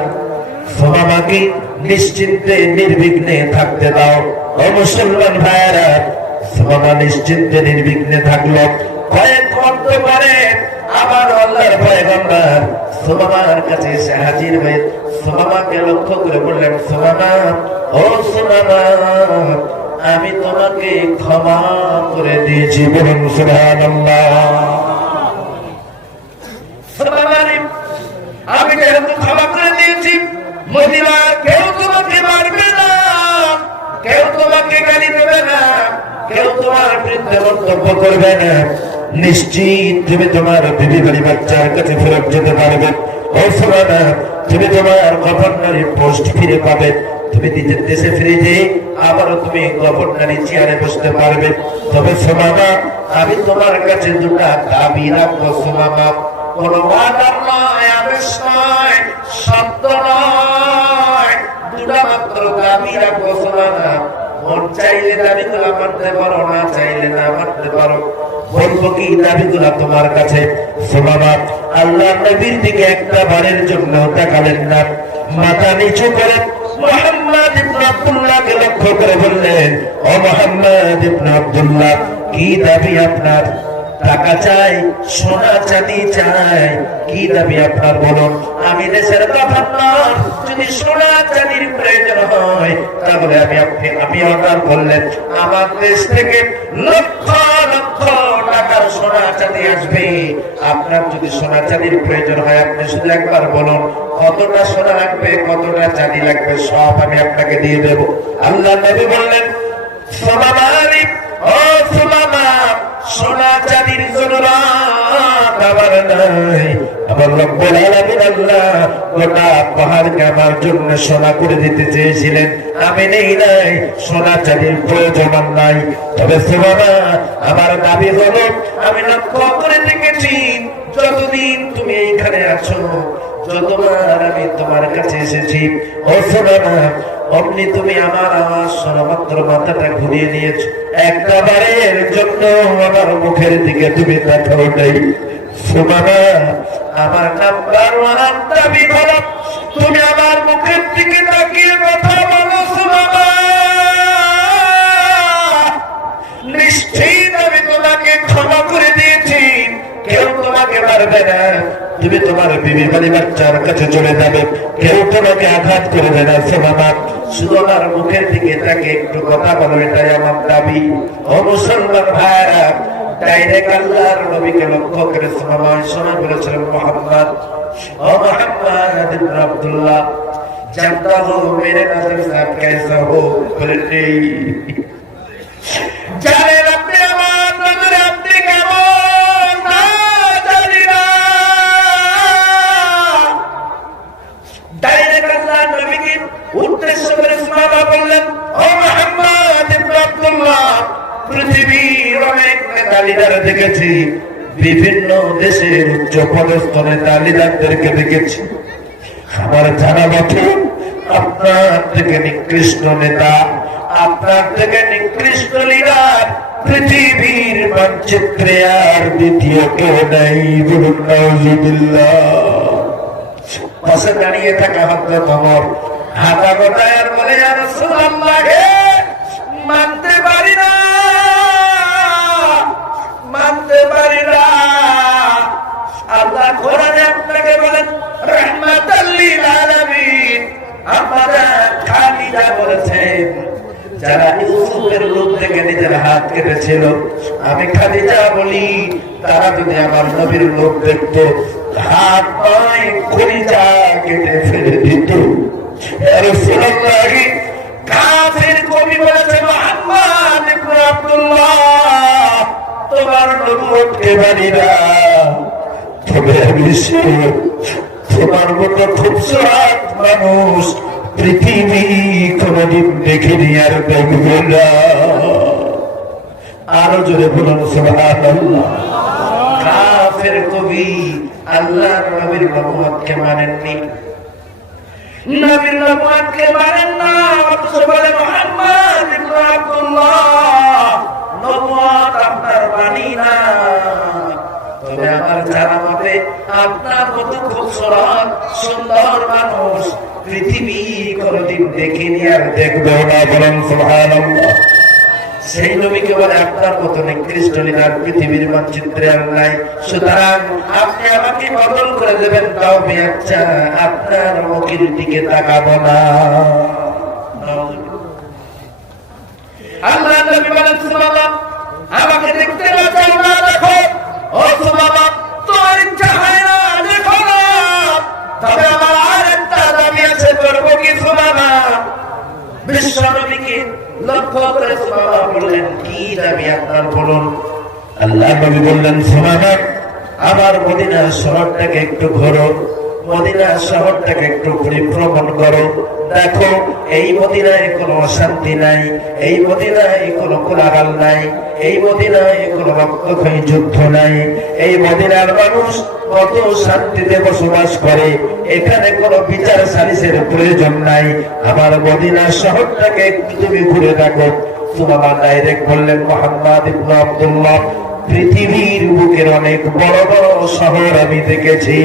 সুমামাকে নিশ্চিন্তে নির্বিঘ্নে থাকতে দাও। ও মুসলমান ভাইয়েরা, সুমামা নিশ্চিন্তে নির্বিঘ্নে থাকলো। কয়েক ঘন্টা পরে আবার আল্লাহর পয়গম্বর সুমামার কাছে এসে হাজির হয়ে সুমামাকে লক্ষ্য করে বললেন, সুমামা, ও সুমামা, আমি তোমাকে ক্ষমা করে দিয়েছি, বলুন সুবহানাল্লাহ। সুমামা, আমি যেহেতু ক্ষমা করে দিয়েছি, মদিনা কেউ তোমাকে মারবে না, কেউ তোমাকে গালি দেবে না, কেউ তোমার বিরুদ্ধে মন্তব্য করবে না, নিশ্চিত তুমি তোমার বিবি বাড়ি বাচ্চার কাছে ফেরত যেতে পারবে। ও সুমামা, তুমি তোমার গভর্নরি পোস্ট ফিরে পাবে, তুমি নিজের দেশে ফিরে যেয়ে আবারও তুমি গভর্নরি চেয়ারে বসতে পারবে। তবে সুমামা, আমি তোমার কাছে দুটা দাবি রাখবো। সুমামা, কোন অর্ডার নয়, আদেশ নয়, শব্দ নয়, দুটা মাত্র দাবি রাখবো সুবহানা। মন চাইলে দাবিগুলো মানতে পারো, না চাইলে না মানতে পারো। বলবো কি দাবিগুলো তোমার কাছে? সুবহানা। আল্লাহ নবীর দিকে একটা বারের জন্য তাকালেন না, মাথা নিচু করে মুহাম্মদ ইবনে আব্দুল্লাহকে লক্ষ্য করে বললেন, ও মুহাম্মদ ইবনে আব্দুল্লাহ, কি দাবি আপনার? টাকা চাই, সোনা চাঁদি চাই, কি দাবি আপনার বলুন। আমি দেশের গভর্নর, যদি সোনা চাঁদির প্রয়োজন হয় তাহলে আমি অর্ডার করলেন, আমার দেশ থেকে লক্ষ লক্ষ টাকার সোনা চাঁদি আসবে। আপনার যদি সোনা চাঁদির প্রয়োজন হয় আপনি শুধু একবার বলুন, কতটা সোনা লাগবে, কতটা চাঁদি লাগবে, সব আমি আপনাকে দিয়ে দেব। আল্লাহ নবী বললেন, সুবহানাল্লাহ, ও সুবহানাল্লাহ, সোনা চাঁদির জরুরত আমার নাই। আমার রব্বুল আলামিন আল্লাহ গোটা পাহাড়কে আমার জন্য সোনা করে দিতে চেয়েছিলেন, আমি নেই নাই, সোনা চাঁদির প্রয়োজন নাই। তবে সুবহানাল্লাহ, আমার দাবি হলো, আমি লক্ষ্য করে দেখেছি যতদিন তুমি এইখানে আছো, যতবার আমি তোমার কাছে এসেছি, ও সুবহানাল্লাহ, অমনি তুমি আমার আওয়াজ শোনা মাত্র মাথাটা ঘুরিয়ে নিয়েছো, একটা বারের জন্য আমার মুখের দিকে তুমি তাকাও নাই। সুবহানাল্লাহ, আমার নাম্বার ওয়ান দাবি হলো তুমি আমার মুখের দিকে তাকিয়ে কথা বলো। সুবহানাল্লাহ, নিশ্চিত আমি তোমাকে ক্ষমা করে দিয়েছি, কেউ তোমাকে মারবে না, তুমি তোমার বিবি বাড়ি বাচ্চার কাছে চলে যাবে, কেউ তোমাকে আঘাত করবে না। সুবহানাল্লাহ, শুধু আমার মুখের দিকে তাকে একটু কথা বলো, এটাই আমার দাবি। ও মুসলমান ভাইরা, ডাইরেক্ট আল্লাহর নবীকে লক্ষ্য করে শোনা বলেছিলেন, মুহাম্মদ, ও মুহাম্মদ ইবনে আব্দুল্লাহ, জানতা হো মেরে নজর সাথ कैसा हो, বলে নেই, জানেন আপনি আমার নজরে আপনি কেমন না জানি না। ডাইরেক্ট আল্লাহর নবীকে উদ্দেশ্য করে সুবহানাল্লাহ বললেন, ও মুহাম্মদ ইবনে আব্দুল্লাহ, পৃথিবীর অনেক নেতা লিডার দেখেছি, বিভিন্ন দেশের উচ্চ পদস্থ নেতা লিডারদেরকে দেখেছি, আমার জানা মতে আপনার থেকে নিকৃষ্ট নেতা, আপনার থেকে নিকৃষ্ট লিডার পৃথিবীর মানচিত্রে আর দ্বিতীয় কেউ নাই। বলুন নাউজুবিল্লাহ। পাশে দাঁড়িয়ে থাকা হযরত ওমর হাতা গোটায় আর বলে, ইয়া রাসূলুল্লাহ, মানতে পারি না, মানতে পারি না। আল্লাহ কোরআনে আপনাকে বলেন রাহমাতাল লিল আলামিন। আপনারা খালিদা বলেছেন, যারা ইউসুফের লোভ থেকে নিজের হাত কেটেছিল, আমি খালিদা বলি, তারা যদি আমার নবীর লোভ দেখতো, হাত পায়ে কলিজা কেটে ফেলে দিত। ইয়া রাসূলুল্লাহ, কাফের কবি বলেছে, মুহাম্মদ ইবনে আব্দুল্লাহ, তোমার নবুয়তকে মানি না, তবে আমি তোমার মতো খুবসুরত মানুষ পৃথিবী কোনদিন দেখিনি আর দেখব না। আরো জোরে বলুন সুবহানাল্লাহ। কাফের কবি আল্লাহর নবীর নবুয়তকে মানেননি, নবীর নবুয়তকে মানেন না, অথচ বলে মুহাম্মদ ইবনে আব্দুল্লাহ, নবুয়ত আপনার মানি না। তবে আমার জানা মতে আপনার মতো খুবসুরত সুন্দর মানুষ পৃথিবী কোনদিন দেখিনি আর দেখবো না। বলেন সুবহানাল্লাহ। সেই নবীকে বলে আপনার মতো নিকৃষ্ট লিডার পৃথিবীর মানচিত্রে আর নাই, সুতরাং আপনি আমাকে বদল করে দেবেন, তাও আচ্ছা, আপনার মুখের দিকে তাকাবো না। আল্লাহ নবী বলেন, সুবহানাল্লাহ, আমাকে দেখতে চাও না, দেখো। ও সুবহানাল্লাহ, তোমার ইচ্ছা হয় না, দেখো না, তবে আমার আরেকটা দাবি আছে, করবো কি? সুবহানাল্লাহ। বিশ্ব নবীকে লক্ষ্য করে সুবহানাল্লাহ বললেন, কি দাবি আপনার বলুন। আল্লাহ নবী বললেন, সুবহানাল্লাহ, আমার মদিনা শহরটাকে একটু ঘোরো, মদিনা শহরটাকে একটু পরিভ্রমণ করো, দেখো এই মদিনায় কোনো অশান্তি নাই, এই মদিনায় কোনো কোলাহল নাই, এই মদিনায় কোনো রক্তক্ষয়ী যুদ্ধ নাই, এই মদিনার মানুষ কত শান্তিতে বসবাস করে, এখানে কোনো বিচার সালিসের প্রয়োজন নাই। আমার মদিনা শহরটাকে একটু তুমি ঘুরে দেখো। সুমামা ডাইরেক্ট বললেন, মুহাম্মদ ইবনে আব্দুল্লাহ, পৃথিবীর বুকের অনেক বড় বড় শহর আমি দেখেছি।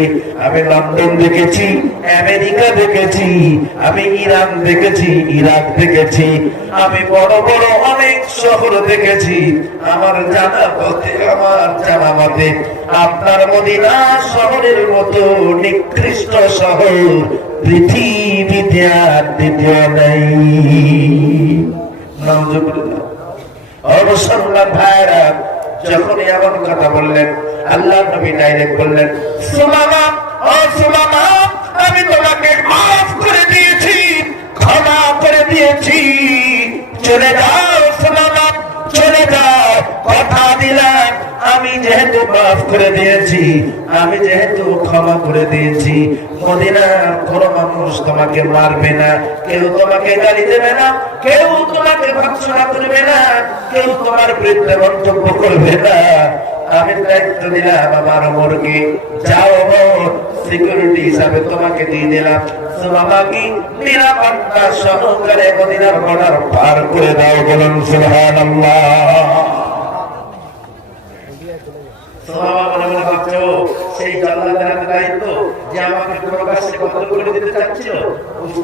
আমি লন্ডন দেখেছি, আমেরিকা দেখেছি, আমি ইরান দেখেছি, ইরাক দেখেছি, আমি বড় বড় অনেক শহর দেখেছি। আমার জানা মতে আপনার মদিনা শহরের মতো নিকৃষ্ট শহর পৃথিবীতে আর দ্বিতীয় নেই। নাউজুবিল্লাহ। অবসরলাম ভাইরা, যখনই এমন কথা বললেন, আল্লাহ নবী ডাইরেক্ট বললেন, সুমামা, ও সুমামা, আমি তোমাকে মাফ করে দিয়েছি, ক্ষমা করে দিয়েছি, চলে যাও সুমামা, চলে যাও, কথা দিলাম আমি যেহেতু মাফ করে দিয়েছি, আমি যেহেতু ক্ষমা করে দিয়েছি, মদিনার কোন মানুষ তোমাকে মারবে না, কেউ তোমাকে গালি দেবে না, কেউ তোমাকে ভৎসনা করবে না, কেউ তোমার বিরুদ্ধে মন্তব্য করবে না। আমি দায়িত্ব দিলাম আমার ওমরকে, যাও ওমর, সিকিউরিটি হিসাবে তোমাকে দিয়ে দিলাম, সুমামাকে নিরাপত্তা সহকারে মদিনার বর্ডার পার করে দাও। বলুন সুবহানাল্লাহ। সেই জাল্লাদের দায়িত্ব যে আমাকে প্রকাশ্যে কতল করে দিতে চাচ্ছিল,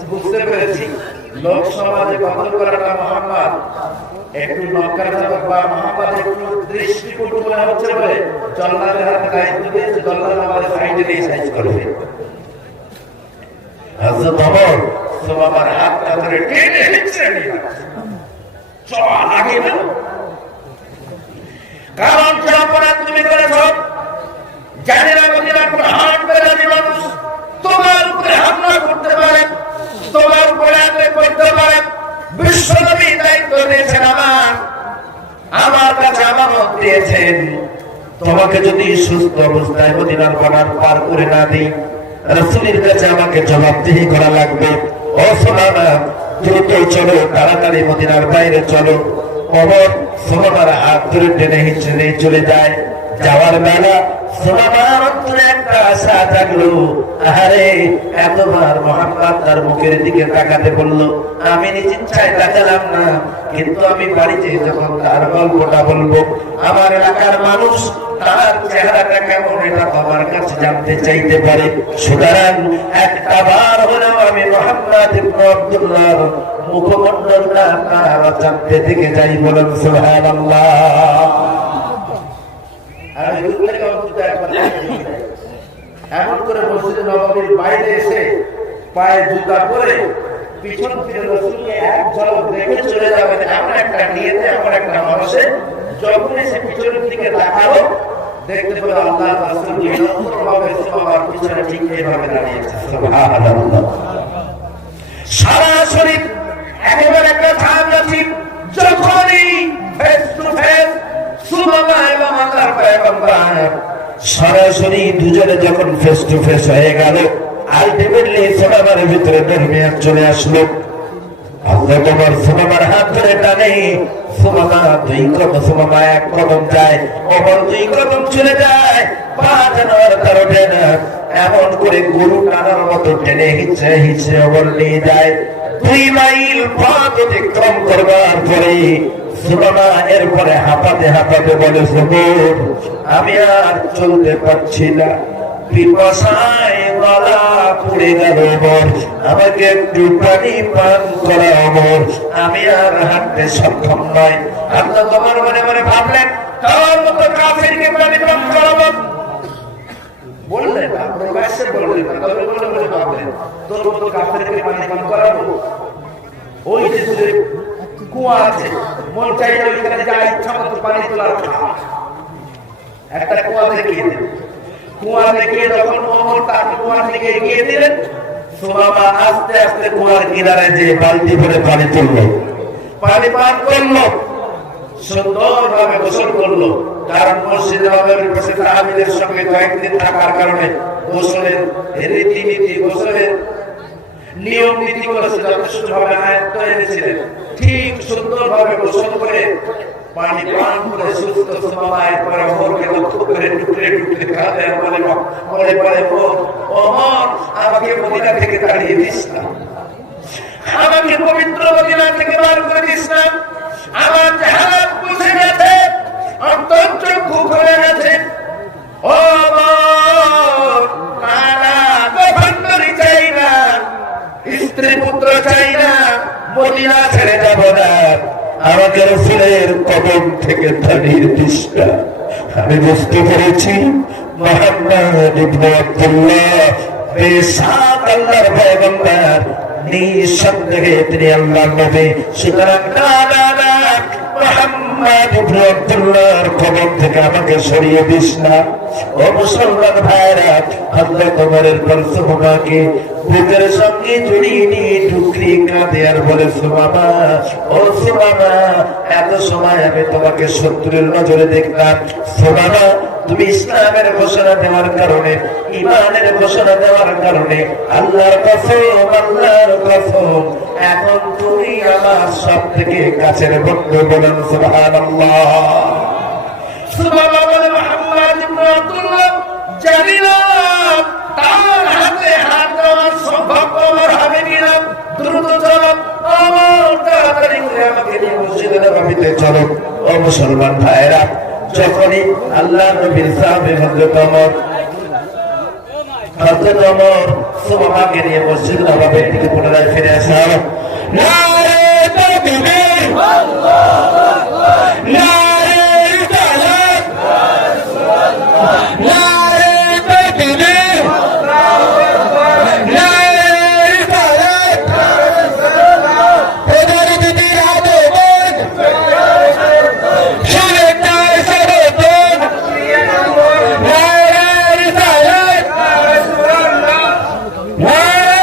বুঝতে পেরেছি লোক সমাজে কতল করাটা মুহাম্মদ একটু নকারাত্মক বা মুহাম্মদ একটু দৃষ্টিকটু মনে হচ্ছে বলে জাল্লাদের হাতে দায়িত্ব দিয়েছে, জাল্লাদ আমাদের সাইডে দিয়ে সাইজ করবে। হযরত ওমর সুমামার হাতটা ধরে টেনে হিঁচড়ে নিয়ে চল আগে না, কারণ যে অপরাধ তুমি করেছো জানি না মদিনার কোন হাট বেলাদি মানুষ তোমার উপরে হামলা করতে পারে, তোমার উপরে আঘাত করতে পারে। বিশ্বনবী দায়িত্ব দিয়েছেন আমার কাছে আমানত দিয়েছেন, তোমাকে যদি সুস্থ অবস্থায় মদিনার বর্ডার পার করে না দিই, রাসূলের কাছে আমাকে জবাবদিহি করা লাগবে। ও সুমামা, দ্রুত চলো, তাড়াতাড়ি মদিনার বাইরে চলো। ওমর সুমামার হাত ধরে টেনে হিঁচড়ে চলে যায়। যাওয়ার বেলা সুমামার অন্তরে একটা আশা জাগলো, আরে এতবার মুহাম্মদ তার মুখের দিকে তাকাতে বলল, আমি নিজ ইচ্ছায় তাকালাম না, কিন্তু আমি বাড়িতে যখন তার গল্পটা বলবো, আমার এলাকার মানুষ তার চেহারাটা কেমন এটা আমার কাছে জানতে চাইতে পারে। সুতরাং একটা বার হলেও আমি মুহাম্মদ ইবনে আব্দুল্লাহর মুখমণ্ডলটা তার জানতে থেকে যাই। বলেন সুবহানাল্লাহ। এমন করে মসজিদে নববীর বাইরে এসে পায়ে জুতা পরে পিছন ফিরে রাসূলকে এক ঝলক দেখে চলে যাবেন, এমন একটা নিয়তে, এমন একটা মানুষে যখন এসে পিছনের দিকে তাকালো, দেখতে পেল আল্লাহ রাসূল নিরন্তরভাবে সুমামার পিছনে ঠিক এইভাবে দাঁড়িয়েছে। সুবহানাল্লাহ। সারা শরীর একেবারে একটা ধারণা, যখনই ফেস টু ফেস সুমামা এবং আল্লাহর পয়গম্বর সরাসরি দুজনে যখন ফেস টু ফেস হয়ে গেল, আলটিমেটলি সুমামার ভিতরে ধর্মিয়াত চলে আসলো। আল্লাহ তোমার সুমামার হাত ধরে টানে, সুমামা দুই কদম, সুমামা এক কদম যায়, ওমর দুই কদম চলে যায়, পা যেন তার ওঠে না, এমন করে গরু টানার মতো টেনে হিঁচড়ে হিঁচড়ে ওমর নিয়ে যায়। 2 মাইল পথ অতিক্রম করবার পরে সুমামা এরপরে হাঁপাতে হাঁপাতে বলে, ওমর আমি আর চলতে পারছি না, পিপাসায় গলা পুড়ে গেল, ওমর আমাকে একটু পানি পান করা, ওমর আমি আর হাঁটতে সক্ষম নয়। আল্লাহ তোমার মনে মনে ভাবলেন, তার মতো কাফিরকে পানি পান করাবো, বললেন না, প্রকাশ্যে বললেন না, তবে মনে মনে ভাবলেন তোর মতো কাফিরকে পানি পান করাবো। ওই যে দূরে কুয়া আছে, মন চাইলে ওইখানে যা ইচ্ছা মতো পানি তোলার একটা কুয়া দেখিয়ে দেন। কুয়া দেখিয়ে যখন ওমর তার কুয়ার দিকে এগিয়ে দিলেন, সুমামা আস্তে আস্তে কুয়ার কিনারে যে বালতি ভরে পানি তুললো, পানি পান করলো, সুন্দরভাবে গোসল করলো। কারণ মসজিদে নববীর পাশে সাহাবীদের সঙ্গে কয়েকদিন থাকার কারণে গোসলের রীতিনীতি, গোসলের নিয়ম নীতিগুলো যথেষ্টভাবে আয়ত্ত এনেছিলেন। ঠিক সুন্দরভাবে গোসল করে পানি পান করে সুস্থ সময়ের পরে ওমরকে লক্ষ্য করে টুকরে টুকরে কাঁদে আর মনে পড়ে ওমর, আমাকে মদিনা থেকে তাড়িয়ে দিস না, আমাকে পবিত্র মদিনা থেকে বার করে দিস না, আমার হালাত বুঝে গেছে, অন্তর্চক্ষু খুলে গেছে। ও চাই না, স্ত্রী পুত্র চাই না, মদিনা ছেড়ে যাব না, আমাকে রাসূলের কদম থেকে তাড়িয়ে দিস না। আমি বুঝতে পেরেছি মুহাম্মদ ইবনে আব্দুল্লাহ বেশাক আল্লাহর পয়গম্বর, নিঃসন্দেহে তিনি আল্লাহর নবী। সুতরাং না, মুহাম্মদ ইবনে আব্দুল্লাহর কদম থেকে আমাকে সরিয়ে দিস না। ও মুসলমান ভাইরা, হযরত ওমরের পর সুমামাকে বুকের সঙ্গে জড়িয়ে নিয়ে টুকরি কাঁদে আর বলে, সুমামা, ও সুমামা, এত সময় আমি তোমাকে শত্রুর নজরে দেখলাম। সুমামা, তুমি ইসলামের ঘোষণা দেওয়ার কারণে, ঈমানের ঘোষণা দেওয়ার কারণে, আল্লাহর কসম, এখন তুমি আমার সব থেকে কাছের বন্ধু। বলেন সুবহানাল্লাহ। সুমামা বলে, মুহাম্মদ ইবনে আব্দুল্লাহ, জানি না তার হাতে হাত দেওয়ার সৌভাগ্য হবে কিনা। দ্রুত চলো, আমার তাড়াতাড়ি করে আমাকে নিয়ে মসজিদে নববীতে চলো। ও মুসলমান ভাইরা, যখনই আল্লাহ নবীর সাহাবী হযরত ওমর সুমামাকে নিয়ে মসজিদ নববীর দিকে পুনরায় ফিরে আসেন, নারে তাকবীর, আল্লাহু আকবার, নারে রিসালাত, নারে তাকবীর, আল্লাহু আকবার, নারে রিসালাত, এদের দিদির আদব, শরীয়তের সরবত, নারে রিসালাত, নারে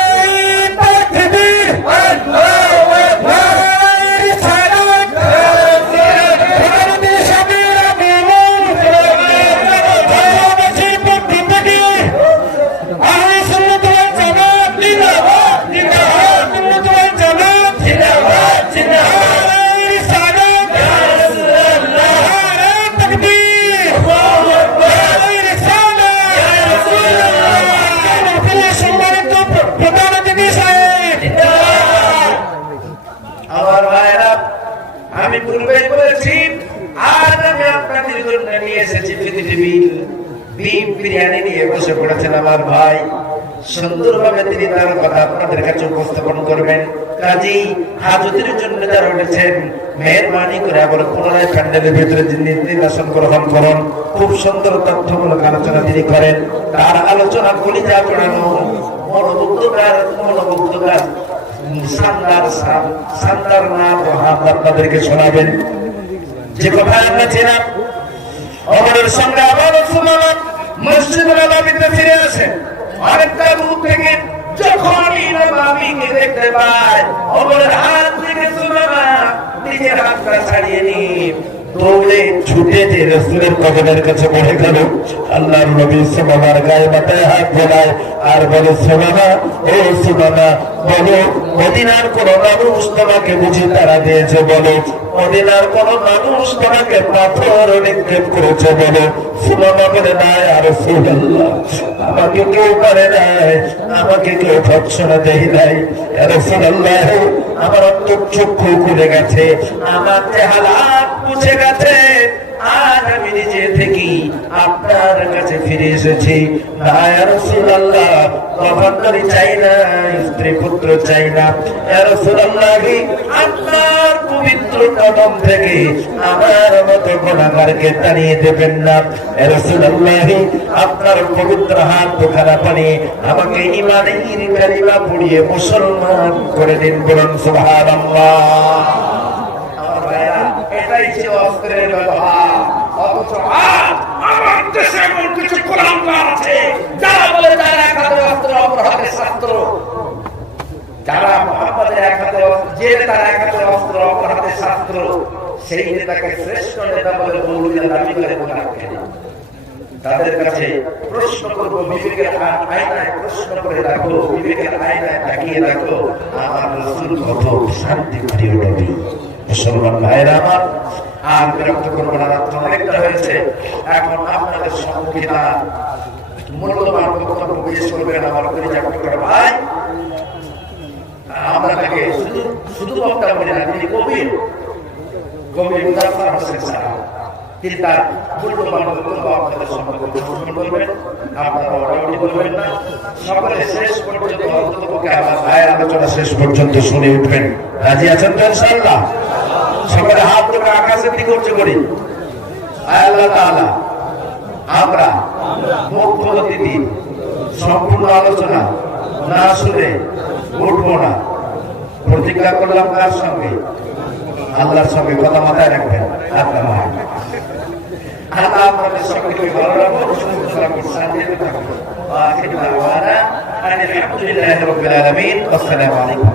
তাকবীর, আল্লাহু আকবার, নারে রিসালাত, ভারতের সাবির আমিন, ভারতের পক্ষ থেকে আহলে সুন্নাত ওয়াল জামাত জিন্দাবাদ, জিন্দাবাদ, সুন্নাত ওয়াল জামাত জিন্দাবাদ, জিন্দাবাদ, নারে রিসালাত, ইয়া রাসূলুল্লাহ, নারে তাকবীর, আল্লাহু আকবার, নারে রিসালাত, ইয়া রাসূলুল্লাহ, সম্মানিত প্রধান অতিথি সাহেব, জিন্দাবাদ। আমার ভাইরা, আমি পূর্বে বলেছি, আজ আমি আপনাদের জন্য নিয়ে এসেছি বিফ বিরিয়ানি নিয়ে বসে পড়েছেন আমার ভাই। সুন্দরভাবে তিনি তার কথা আপনাদের কাছে উপস্থাপন করবেন। কাজী হাজতের জন্য যারা উঠেছেন, মেহরবানি করে আবার পুনরায় প্যান্ডেলের ভিতরে নির্বাচন গ্রহণ করুন। খুব সুন্দর তথ্যমূলক আলোচনা তিনি করেন। তার আলোচনা কলিজা পড়ানো, মনোমুগ্ধকার শানদার নাম আপনাদেরকে শোনাবেন। যে কথা আমরা ছিলাম, ওমরের সঙ্গে আবার সুমামা মসজিদ নববীতে ফিরে আসেন। অনেকটা দূর থেকে যখনই নববীকে দেখতে পায়, ওমরের হাত থেকে সুমামা নিজের হাতটা ছাড়িয়ে নিয়ে দৌড়ে ছুটে যে রাসূলের কদমের কাছে পড়ে গেল। আল্লাহর নবী সুমামার গায়ে মাথায় হাত বোলায় আর বলে, সুমামা, ও সুমামা, বলো, মদিনার কোন মানুষ তোমাকে বুঝি তারা দিয়েছে? বলো, মদিনার কোন মানুষ তোমাকে পাথর নিক্ষেপ করেছে? বলো। সুমামা বলে, না ইয়া রাসূলুল্লাহ, আমাকে কেউ করে নাই, আমাকে কেউ ভৎসনা দেয় নাই। ইয়া রাসূলুল্লাহ, আমার অন্তর্চক্ষু খুলে গেছে, আমার চেহারা মুছে গেছে। আজ আমি নিজে থেকে আপনার কাছে ফিরে এসেছি। না ইয়া রাসূলুল্লাহ, কখনোই চাই না, স্ত্রী পুত্র চাই না। ইয়া রাসূলুল্লাহ, আপনার পবিত্র কদম থেকে আমার মতো গুনাহগারকে তাড়িয়ে দেবেন না। ইয়া রাসূলুল্লাহ, আপনার পবিত্র হাত দুখানা পানি আমাকে ঈমানের কালিমা পড়িয়ে মুসলমান করে দিন। বলুন সুবহানাল্লাহ। এটাই ছিল অস্ত্রের ব্যবহার। অথচ আজ আমার দেশে এমন কিছু কুলাঙ্গার আছে যারা বলে তারা এক হাতে অস্ত্র, অপর হাতে শাস্ত্র। যারা মুহাম্মদের এক হাতে যে নেতার এক হাতে অস্ত্র, অপর হাতে শাস্ত্র, সেই নেতাকে শ্রেষ্ঠ নেতা বলে মৌলবীরা দাবি করে। তাদের কাছে প্রশ্ন করবো, বিবেকের আয়নায় প্রশ্ন করে দেখো, বিবেকের আয়নায় তাকিয়ে দেখো আমার রাসূল কত শান্তি প্রিয় নবী। মুসলমান ভাইরা আমার, আর বিরক্ত করবো না, রাত অনেকটা হয়েছে। এখন আপনাদের সম্মুখীন মূল্যবান বক্তব্য পেশ করবেন আমার পরিচয় করে ভাই। আমরা তাকে শুধু বক্তা বলি না, তিনি কবি মুজাফফর হোসেন সাহেব। তিনি তার মূল্যবান বক্তব্য আপনাদের সম্মুখে উপস্থাপন করবেন। আপনারা অডাউটি করবেন না, সকলে শেষ পর্যন্ত অন্ততপক্ষে আমার ভাইয়ের আলোচনা শেষ পর্যন্ত শুনে উঠবেন। রাজি আছেন তো ইনশাআল্লাহ? সকলে হাত ধরে আকাশের দিকে উঁচু করি। আল্লাহ তাআলা আমরা মুখ্য অতিথি সম্পূর্ণ আলোচনা না শুনে উঠবো না। প্রতিজ্ঞা করলাম কার সঙ্গে? আল্লাহর সঙ্গে। কথা মাথায় রাখবেন। আল্লাহ আপনাদের সকলকে ভালো রাখুন, সুস্থ রাখুন, শান্তিতে থাকুন। আলহামদুলিল্লাহি রাব্বিল আলামিন। আসসালামু আলাইকুম।